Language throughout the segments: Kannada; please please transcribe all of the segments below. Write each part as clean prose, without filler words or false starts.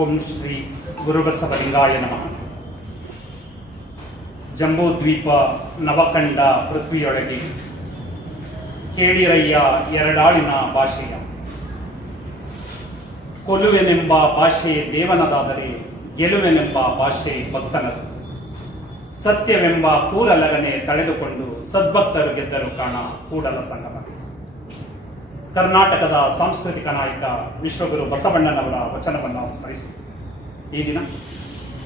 ಓಂ ಶ್ರೀ ಗುರುಬಸವಲಿಂಗಾಯ ನಮಃ. ಜಂಬೂದ್ವೀಪ ನವಖಂಡ ಪೃಥ್ವಿಯೊಳಗೆ ಕೇಳಿರಯ್ಯ ಎರಡಾಳಿನ ಭಾಷೆಯ. ಕೊಲ್ಲುವೆನೆಂಬ ಭಾಷೆ ದೇವನದಾದರೆ ಗೆಲುವೆನೆಂಬ ಭಾಷೆ ಭಕ್ತನದು. ಸತ್ಯವೆಂಬ ಕೂರಲಗನೆ ತಳೆದುಕೊಂಡು ಸದ್ಭಕ್ತರು ಗೆದ್ದರು ಕಾಣ ಕೂಡಲ ಸಂಗಮ. ಕರ್ನಾಟಕದ ಸಾಂಸ್ಕೃತಿಕ ನಾಯಕ ವಿಶ್ವಗುರು ಬಸವಣ್ಣನವರ ವಚನವನ್ನು ಸ್ಮರಿಸಿ ಈ ದಿನ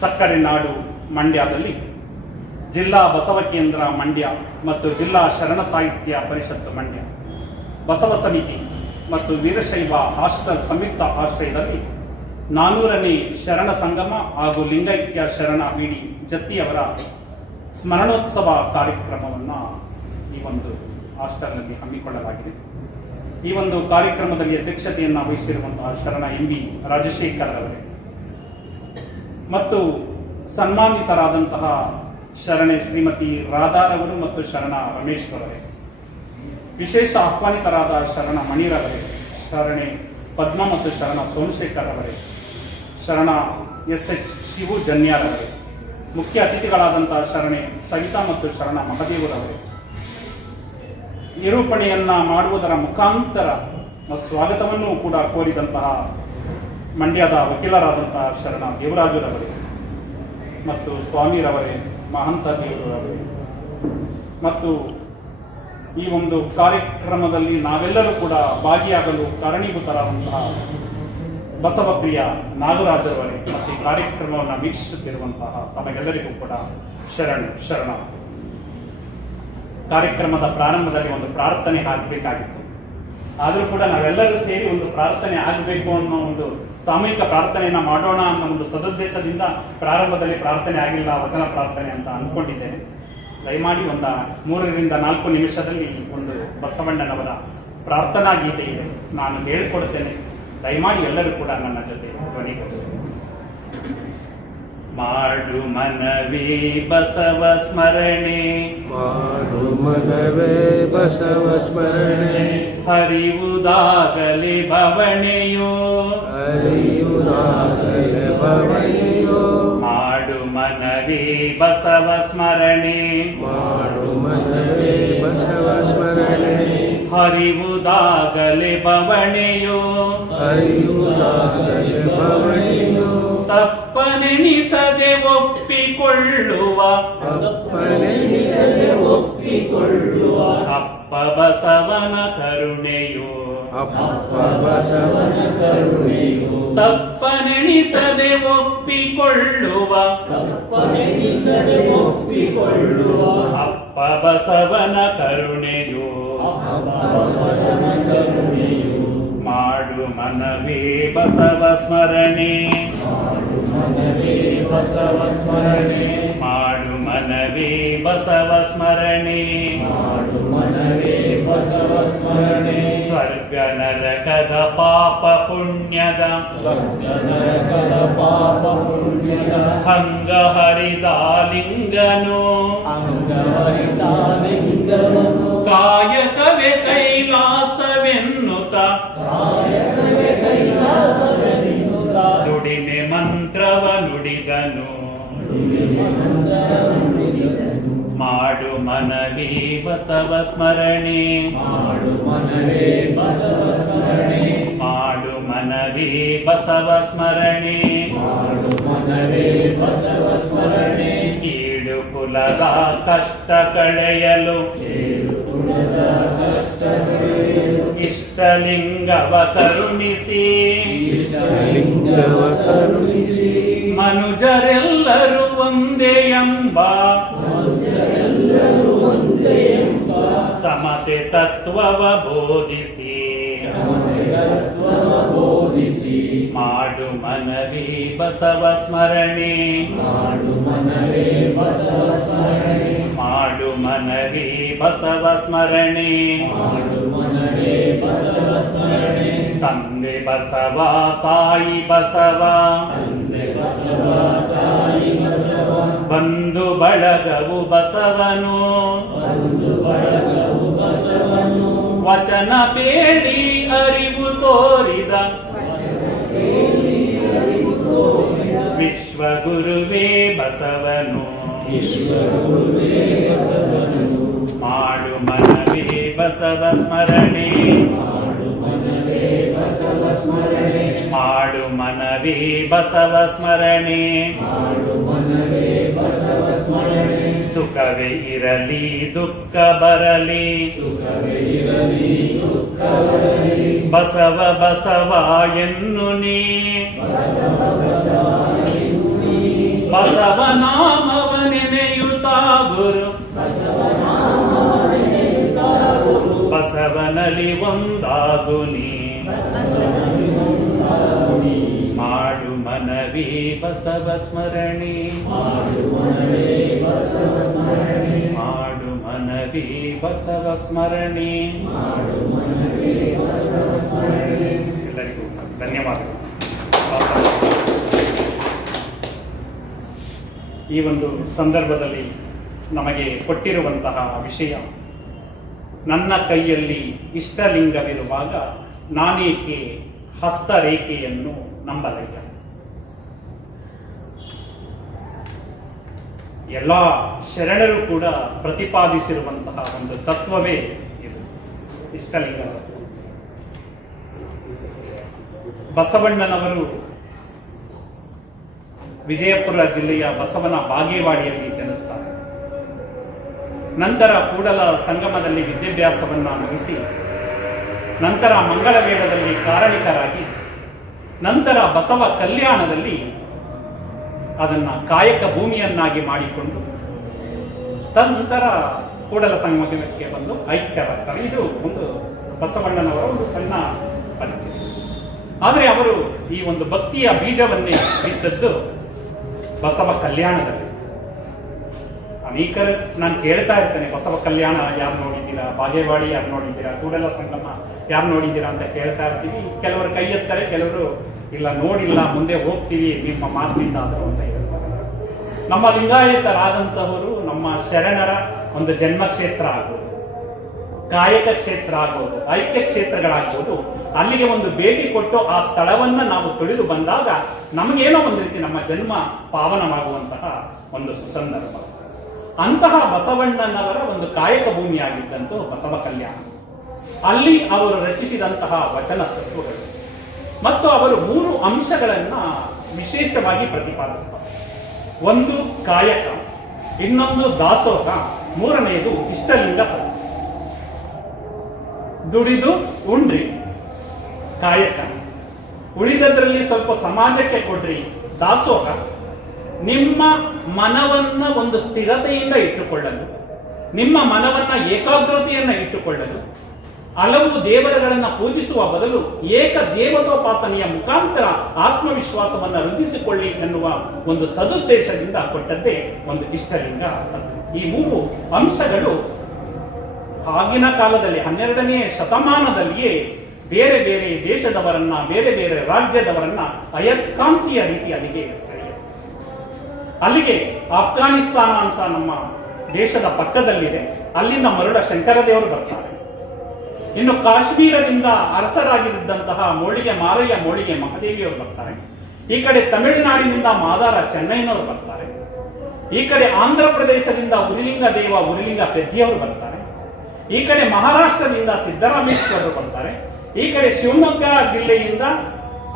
ಸಕ್ಕರೆ ನಾಡು ಮಂಡ್ಯದಲ್ಲಿ ಜಿಲ್ಲಾ ಬಸವ ಕೇಂದ್ರ ಮಂಡ್ಯ ಮತ್ತು ಜಿಲ್ಲಾ ಶರಣ ಸಾಹಿತ್ಯ ಪರಿಷತ್ತು ಮಂಡ್ಯ, ಬಸವ ಸಮಿತಿ ಮತ್ತು ವೀರಶೈವ ಹಾಸ್ಟೆಲ್ ಸಂಯುಕ್ತ ಆಶ್ರಯದಲ್ಲಿ 400ನೇ ಶರಣ ಸಂಗಮ ಹಾಗೂ ಲಿಂಗೈಕ್ಯ ಶರಣ ಬಿಡಿ ಜತ್ತಿಯವರ ಸ್ಮರಣೋತ್ಸವ ಕಾರ್ಯಕ್ರಮವನ್ನು ಈ ಒಂದು ಹಾಸ್ಟೆಲ್ನಲ್ಲಿ ಹಮ್ಮಿಕೊಳ್ಳಲಾಗಿದೆ. ಈ ಒಂದು ಕಾರ್ಯಕ್ರಮದಲ್ಲಿ ಅಧ್ಯಕ್ಷತೆಯನ್ನು ವಹಿಸಿರುವಂತಹ ಶರಣ ಎಂ ಬಿ ರಾಜಶೇಖರ್ ಅವರೇ ಮತ್ತು ಸನ್ಮಾನಿತರಾದಂತಹ ಶರಣೆ ಶ್ರೀಮತಿ ರಾಧಾರವರು ಮತ್ತು ಶರಣ ರಮೇಶ್ ಅವರೇ, ವಿಶೇಷ ಆಹ್ವಾನಿತರಾದ ಶರಣ ಮಣಿರವರೇ, ಶರಣೆ ಪದ್ಮ ಮತ್ತು ಶರಣ ಸೋಮಶೇಖರ್ ಅವರೇ, ಶರಣ ಎಸ್.ಎಚ್. ಶಿವು ಜನ್ಯಾರವರೇ, ಮುಖ್ಯ ಅತಿಥಿಗಳಾದಂತಹ ಶರಣೆ ಸವಿತಾ ಮತ್ತು ಶರಣ ಮಹದೇವರವರೇ, ನಿರೂಪಣೆಯನ್ನ ಮಾಡುವುದರ ಮುಖಾಂತರ ಸ್ವಾಗತವನ್ನು ಕೂಡ ಕೋರಿದಂತಹ ಮಂಡ್ಯದ ವಕೀಲರಾದಂತಹ ಶರಣ ದೇವರಾಜುರವರೇ ಮತ್ತು ಸ್ವಾಮಿರವರೇ, ಮಹಂತ ದೇವರವರೇ ಮತ್ತು ಈ ಒಂದು ಕಾರ್ಯಕ್ರಮದಲ್ಲಿ ನಾವೆಲ್ಲರೂ ಕೂಡ ಭಾಗಿಯಾಗಲು ಕಾರಣೀಭೂತರಾದಂತಹ ಬಸವಪ್ರಿಯ ನಾಗರಾಜರವರೇ ಮತ್ತು ಈ ಕಾರ್ಯಕ್ರಮವನ್ನು ವೀಕ್ಷಿಸುತ್ತಿರುವಂತಹ ತಮಗೆಲ್ಲರಿಗೂ ಕೂಡ ಶರಣ. ಕಾರ್ಯಕ್ರಮದ ಪ್ರಾರಂಭದಲ್ಲಿ ಒಂದು ಪ್ರಾರ್ಥನೆ ಆಗಬೇಕಾಗಿತ್ತು. ಆದರೂ ಕೂಡ ನಾವೆಲ್ಲರೂ ಸೇರಿ ಒಂದು ಪ್ರಾರ್ಥನೆ ಆಗಬೇಕು ಅನ್ನೋ ಒಂದು ಸಾಮೂಹಿಕ ಪ್ರಾರ್ಥನೆಯನ್ನ ಮಾಡೋಣ ಅನ್ನೋ ಒಂದು ಸದುದ್ದೇಶದಿಂದ ಪ್ರಾರಂಭದಲ್ಲಿ ಪ್ರಾರ್ಥನೆ ಆಗಿಲ್ಲ, ವಚನ ಪ್ರಾರ್ಥನೆ ಅಂತ ಅಂದ್ಕೊಂಡಿದ್ದೇನೆ. ದಯಮಾಡಿ 3 ರಿಂದ 4 ನಿಮಿಷದಲ್ಲಿ ಒಂದು ಬಸವಣ್ಣನವರ ಪ್ರಾರ್ಥನಾ ಗೀತೆ ಇದೆ, ನಾನು ಹೇಳಿಕೊಡುತ್ತೇನೆ. ದಯಮಾಡಿ ಎಲ್ಲರೂ ಕೂಡ ನನ್ನ ಜೊತೆ ಧ್ವನಿಗೊಳಿಸಿ. ಮಾಡು ಮನವೇ ಬಸವ ಸ್ಮರಣೆ, ಮಾಡು ಮನವೇ ಬಸವ ಸ್ಮರಣೆ, ಹರಿಯುವುದಾಗಲೇ ಬವಣೆಯೋ, ಹರಿಯುವುದಾಗಲೇ ಬವಣೆಯೋ. ಮಾಡು ಮನವೇ ಬಸವ ಸ್ಮರಣೆ, ಮಾಡು ಮನವೇ ಬಸವ ಸ್ಮರಣೆ, ಹರಿಯುವುದಾಗಲೇ ಬವಣೆಯೋ, ಹರಿಯುವುದಾಗಲೇ ಬವಣೆಯೋ. ತಪ್ಪನೆನಿಸದೆ ಒಪ್ಪಿಕೊಳ್ಳುವ, ತಪ್ಪನೆನಿಸದೆ ಒಪ್ಪಿಕೊಳ್ಳುವ ಅಪ್ಪ ಬಸವನ ಕರುಣೆಯೋ, ಅಪ್ಪ ಬಸವನ ಕರುಣೆಯೋ. ತಪ್ಪನೆನಿಸದೆ ಒಪ್ಪಿಕೊಳ್ಳುವ, ತಪ್ಪನೆನಿಸದೆ ಒಪ್ಪಿಕೊಳ್ಳುವ ಅಪ್ಪ ಬಸವನ ಕರುಣೆಯೋ, ಅಪ್ಪ ಬಸವನ ಕರುಣೆಯೋ. ಮಾಡು ಮನವೇ ಬಸವ ಸ್ಮರಣೆ, ಮಾಡು ಮನವೇ ಬಸವ ಸ್ಮರಣೆ, ಮಾಡು ಮನವೇ ಬಸವ ಸ್ಮರಣೆ, ಮಾಡು ಮನವೇ ಬಸವ ಸ್ಮರಣೆ. ಸ್ವರ್ಗ ನರಕದ ಪಾಪ ಪುಣ್ಯದ, ನರಕದ ಪಾಪ ಪುಣ್ಯದ ಹಂಗ ಹರಿದಾಲಿಂಗನು, ಅಂಗಹರಿತಾಲಿಂಗವನು. ಕಾಯಕವೇ ಕೈಲಾಸವೆನ್ನುತ್ತ, ಕಾಯಕವೇ ಕೈಲಾಸವೆನ್ನುತ್ತ, ದುಡಿಮೆ ಮಂತ್ರವ ನುಡಿದನು. ಮಾಡು ಮನವೇ ಬಸವ ಸ್ಮರಣೆ, ಮಾಡು ಮನವೇ ಬಸವ ಸ್ಮರಣೆ, ಮಾಡು ಮನವೇ ಬಸವ ಸ್ಮರಣೆ, ಮಾಡು ಮನವೇ ಬಸವ ಸ್ಮರಣೆ. ಕೀಳು ಕುಲದ ಕಷ್ಟ ಕಳೆಯಲು, ಕೇಳು ಕುಲದ ಕಷ್ಟ ಕಳೆಯಲು, ಇಷ್ಟಲಿಂಗವ ಕರುಣಿಸಿ, ಇಷ್ಟಲಿಂಗವ ಕರುಣಿಸಿ, ಮನುಜರೆಲ್ಲರೂ ಒಂದೇ ಎಂಬ, ಮನುಜರೆಲ್ಲರೂ ಒಂದೇ ಎಂಬ ಸಮತೆ ತತ್ವವ ಬೋಧಿಸಿ. ಸಮತೆತತ್ವವ ಬೋಧಿಸಿ. ಮಾಡು ಮನವೇ ಬಸವ ಸ್ಮರಣೆ, ಮಾಡು ಮನವೇ ಬಸವ ಸ್ಮರಣೆ, ಮಾಡು ಮನವೇ ಬಸವ ಸ್ಮರಣೆ, ಮಾಡು ಮನವೇ ಬಸವ ಸ್ಮರಣೆ. ತಂದೆ ಬಸವ ತಾಯಿ ಬಸವ, ತಂದೆ ಬಸವ ತಾಯಿ ಬಸವ, ಬಂಧು ಬಳಗವು ಬಸವನು, ಬಂಧು ಬಳಗವು ಬಸವನು. ವಚನ ಬೇಡಿ ಅರಿವು ತೋರಿದ, ಕೇಳಿ ಅರಿವು ವಿಶ್ವಗುರುವೇ ಬಸವನು ವಿಶ್ವಗುರುವೇ ಬಸವನು ಮಾಡು ಮನವೇ ಬಸವ ಸ್ಮರಣೆ ಮಾಡು ಮನವೇ ಬಸವ ಸ್ಮರಣೆ ಮಾಡು ಮನವೇ ಬಸವ ಸ್ಮರಣೆ ಮಾಡು ಮನವೇ ಬಸವ ಸ್ಮರಣೆ ಸುಖವೇ ಇರಲಿ ದುಃಖ ಬರಲಿ ಸುಖವೇ ಇರಲಿ ದುಃಖವರಲಿ ಬಸವ ಬಸವ ಎನ್ನು ನೀ ಬಸವ ಬಸವ ಎನ್ನುನಿ ಬಸವ ನಾಮವ ನೆನೆಯುತ್ತಾ ಗುರು ಬಸವ ನಾಮವನೆಯುತ್ತ ಗುರು ಬಸವನಲ್ಲಿ ಒಂದಾಗು ನೀ ಬಸವನಲ್ಲಿ ಒಂದಾಗುನಿ ಮಾಡು ಮನವೇ ಬಸವ ಸ್ಮರಣೆ ಮಾಡು ಮನವೇ ಬಸವ ಸ್ಮರಣೆ ಮಾಡು ಮನವೇ ಬಸವ ಸ್ಮರಣೆ ಮಾಡು ಮನವೇ ಬಸವ ಸ್ಮರಣೆ ಎಲ್ಲರಿಗೂ ಧನ್ಯವಾದಗಳು. ಈ ಒಂದು ಸಂದರ್ಭದಲ್ಲಿ ನಮಗೆ ಕೊಟ್ಟಿರುವಂತಹ ವಿಷಯ, ನನ್ನ ಕೈಯಲ್ಲಿ ಇಷ್ಟಲಿಂಗವಿರುವಾಗ ನಾನೇಕೆ ಹಸ್ತರೇಖೆಯನ್ನು ನಂಬಲಯ್ಯ. ಎಲ್ಲ ಶರಣರು ಕೂಡ ಪ್ರತಿಪಾದಿಸಿರುವಂತಹ ಒಂದು ತತ್ವವೇ ಇಷ್ಟಲಿಂಗ. ಬಸವಣ್ಣನವರು ವಿಜಯಪುರ ಜಿಲ್ಲೆಯ ಬಸವನ ಬಾಗೇವಾಡಿಯಲ್ಲಿ ಜನಿಸ್ತಾರೆ. ನಂತರ ಕೂಡಲ ಸಂಗಮದಲ್ಲಿ ವಿದ್ಯಾಭ್ಯಾಸವನ್ನು ಮುಗಿಸಿ ನಂತರ ಮಂಗಳವೇಳದಲ್ಲಿ ಕಾರಣಿಕರಾಗಿ ನಂತರ ಬಸವ ಕಲ್ಯಾಣದಲ್ಲಿ ಅದನ್ನು ಕಾಯಕ ಭೂಮಿಯನ್ನಾಗಿ ಮಾಡಿಕೊಂಡು ತದನಂತರ ಕೂಡಲ ಸಂಗಮಕ್ಕೆ ಬಂದು ಐಕ್ಯರಾಗ್ತಾರೆ. ಇದು ಒಂದು ಬಸವಣ್ಣನವರ ಒಂದು ಸಣ್ಣ ಪರಿಚಯ. ಆದರೆ ಅವರು ಈ ಒಂದು ಭಕ್ತಿಯ ಬೀಜವನ್ನೇ ಬಿತ್ತದ್ದು ಬಸವ ಕಲ್ಯಾಣದಲ್ಲಿ. ಅನೇಕರು ನಾನು ಕೇಳ್ತಾ ಇರ್ತೇನೆ, ಬಸವ ಕಲ್ಯಾಣ ಯಾರು ನೋಡಿದ್ದೀರಾ, ಬಾಗೇವಾಡಿ ಯಾರು ನೋಡಿದ್ದೀರಾ, ಕೂಡಲ ಸಂಗಮ ಯಾರು ನೋಡಿದ್ದೀರಾ ಅಂತ ಕೇಳ್ತಾ ಇರ್ತೀವಿ. ಕೆಲವರು ಕೈ ಎತ್ತಾರೆ, ಕೆಲವರು ಇಲ್ಲ ನೋಡಿಲ್ಲ, ಮುಂದೆ ಹೋಗ್ತೀವಿ ನಿಮ್ಮ ಮಾತಿನಿಂದ ಆದರೂ ಅಂತ ಹೇಳ್ತಾರೆ. ನಮ್ಮ ಲಿಂಗಾಯತರಾದಂತಹವರು ನಮ್ಮ ಶರಣರ ಒಂದು ಜನ್ಮ ಕ್ಷೇತ್ರ ಆಗ್ಬೋದು, ಕಾಯಕ ಕ್ಷೇತ್ರ ಆಗ್ಬೋದು, ಐಕ್ಯ ಕ್ಷೇತ್ರಗಳಾಗ್ಬೋದು, ಅಲ್ಲಿಗೆ ಒಂದು ಭೇಟಿ ಕೊಟ್ಟು ಆ ಸ್ಥಳವನ್ನ ನಾವು ತಿಳಿದು ಬಂದಾಗ ನಮಗೇನೋ ಒಂದು ರೀತಿ ನಮ್ಮ ಜನ್ಮ ಪಾವನವಾಗುವಂತಹ ಒಂದು ಸುಸಂದರ್ಭ. ಅಂತಹ ಬಸವಣ್ಣನವರ ಒಂದು ಕಾಯಕ ಭೂಮಿಯಾಗಿದ್ದಂತೂ ಬಸವ ಕಲ್ಯಾಣ. ಅಲ್ಲಿ ಅವರು ರಚಿಸಿದಂತಹ ವಚನ ತತ್ವಗಳು ಮತ್ತು ಅವರು 3 ಅಂಶಗಳನ್ನ ವಿಶೇಷವಾಗಿ ಪ್ರತಿಪಾದಿಸ್ತಾರೆ. ಒಂದು ಕಾಯಕ, ಇನ್ನೊಂದು ದಾಸೋಹ, ಮೂರನೆಯದು ಇಷ್ಟಲಿಂಗ ಪದ್ಧತಿ. ದುಡಿದು ಉಂಡ್ರಿ ಕಾಯಕ, ಉಳಿದದ್ರಲ್ಲಿ ಸ್ವಲ್ಪ ಸಮಾಜಕ್ಕೆ ಕೊಡ್ರಿ ದಾಸೋಹ, ನಿಮ್ಮ ಮನವನ್ನ ಒಂದು ಸ್ಥಿರತೆಯಿಂದ ಇಟ್ಟುಕೊಳ್ಳಲು, ನಿಮ್ಮ ಮನವನ್ನ ಏಕಾಗ್ರತೆಯನ್ನ ಇಟ್ಟುಕೊಳ್ಳಲು, ಹಲವು ದೇವರುಗಳನ್ನ ಪೂಜಿಸುವ ಬದಲು ಏಕ ದೇವತೋಪಾಸನೆಯ ಮುಖಾಂತರ ಆತ್ಮವಿಶ್ವಾಸವನ್ನ ವೃದ್ಧಿಸಿಕೊಳ್ಳಿ ಎನ್ನುವ ಒಂದು ಸದುದ್ದೇಶದಿಂದ ಕೊಟ್ಟದ್ದೇ ಒಂದು ಇಷ್ಟಲಿಂಗ ಪದ್ಧತಿ. ಈ 3 ಅಂಶಗಳು ಆಗಿನ ಕಾಲದಲ್ಲಿ 12ನೇ ಶತಮಾನದಲ್ಲಿಯೇ ಬೇರೆ ಬೇರೆ ದೇಶದವರನ್ನ, ಬೇರೆ ಬೇರೆ ರಾಜ್ಯದವರನ್ನ ಅಯಸ್ಕಾಂತೀಯ ರೀತಿ ಅಲ್ಲಿಗೆ ಸೆಳೆಯ. ಅಲ್ಲಿಗೆ ಅಫ್ಘಾನಿಸ್ತಾನ ಅಂತ ನಮ್ಮ ದೇಶದ ಪಕ್ಕದಲ್ಲಿದೆ, ಅಲ್ಲಿಂದ ಮರುಳ ಶಂಕರದೇವರು ಬರ್ತಾರೆ. ಇನ್ನು ಕಾಶ್ಮೀರದಿಂದ ಅರಸರಾಗಿದ್ದಂತಹ ಮೋಳಿಗೆ ಮಾರಯ್ಯ, ಮೋಳಿಗೆ ಮಹಾದೇವಿಯವರು ಬರ್ತಾರೆ. ಈ ಕಡೆ ತಮಿಳುನಾಡಿನಿಂದ ಮಾದಾರ ಚೆನ್ನೈನವರು ಬರ್ತಾರೆ. ಈ ಕಡೆ ಆಂಧ್ರ ಪ್ರದೇಶದಿಂದ ಉರಿಲಿಂಗ ದೇವ, ಉರಿಲಿಂಗ ಪೆದ್ದಿಯವರು ಬರ್ತಾರೆ. ಈ ಕಡೆ ಮಹಾರಾಷ್ಟ್ರದಿಂದ ಸಿದ್ದರಾಮೇಶ್ವರರು ಬರ್ತಾರೆ. ಈ ಕಡೆ ಶಿವಮೊಗ್ಗ ಜಿಲ್ಲೆಯಿಂದ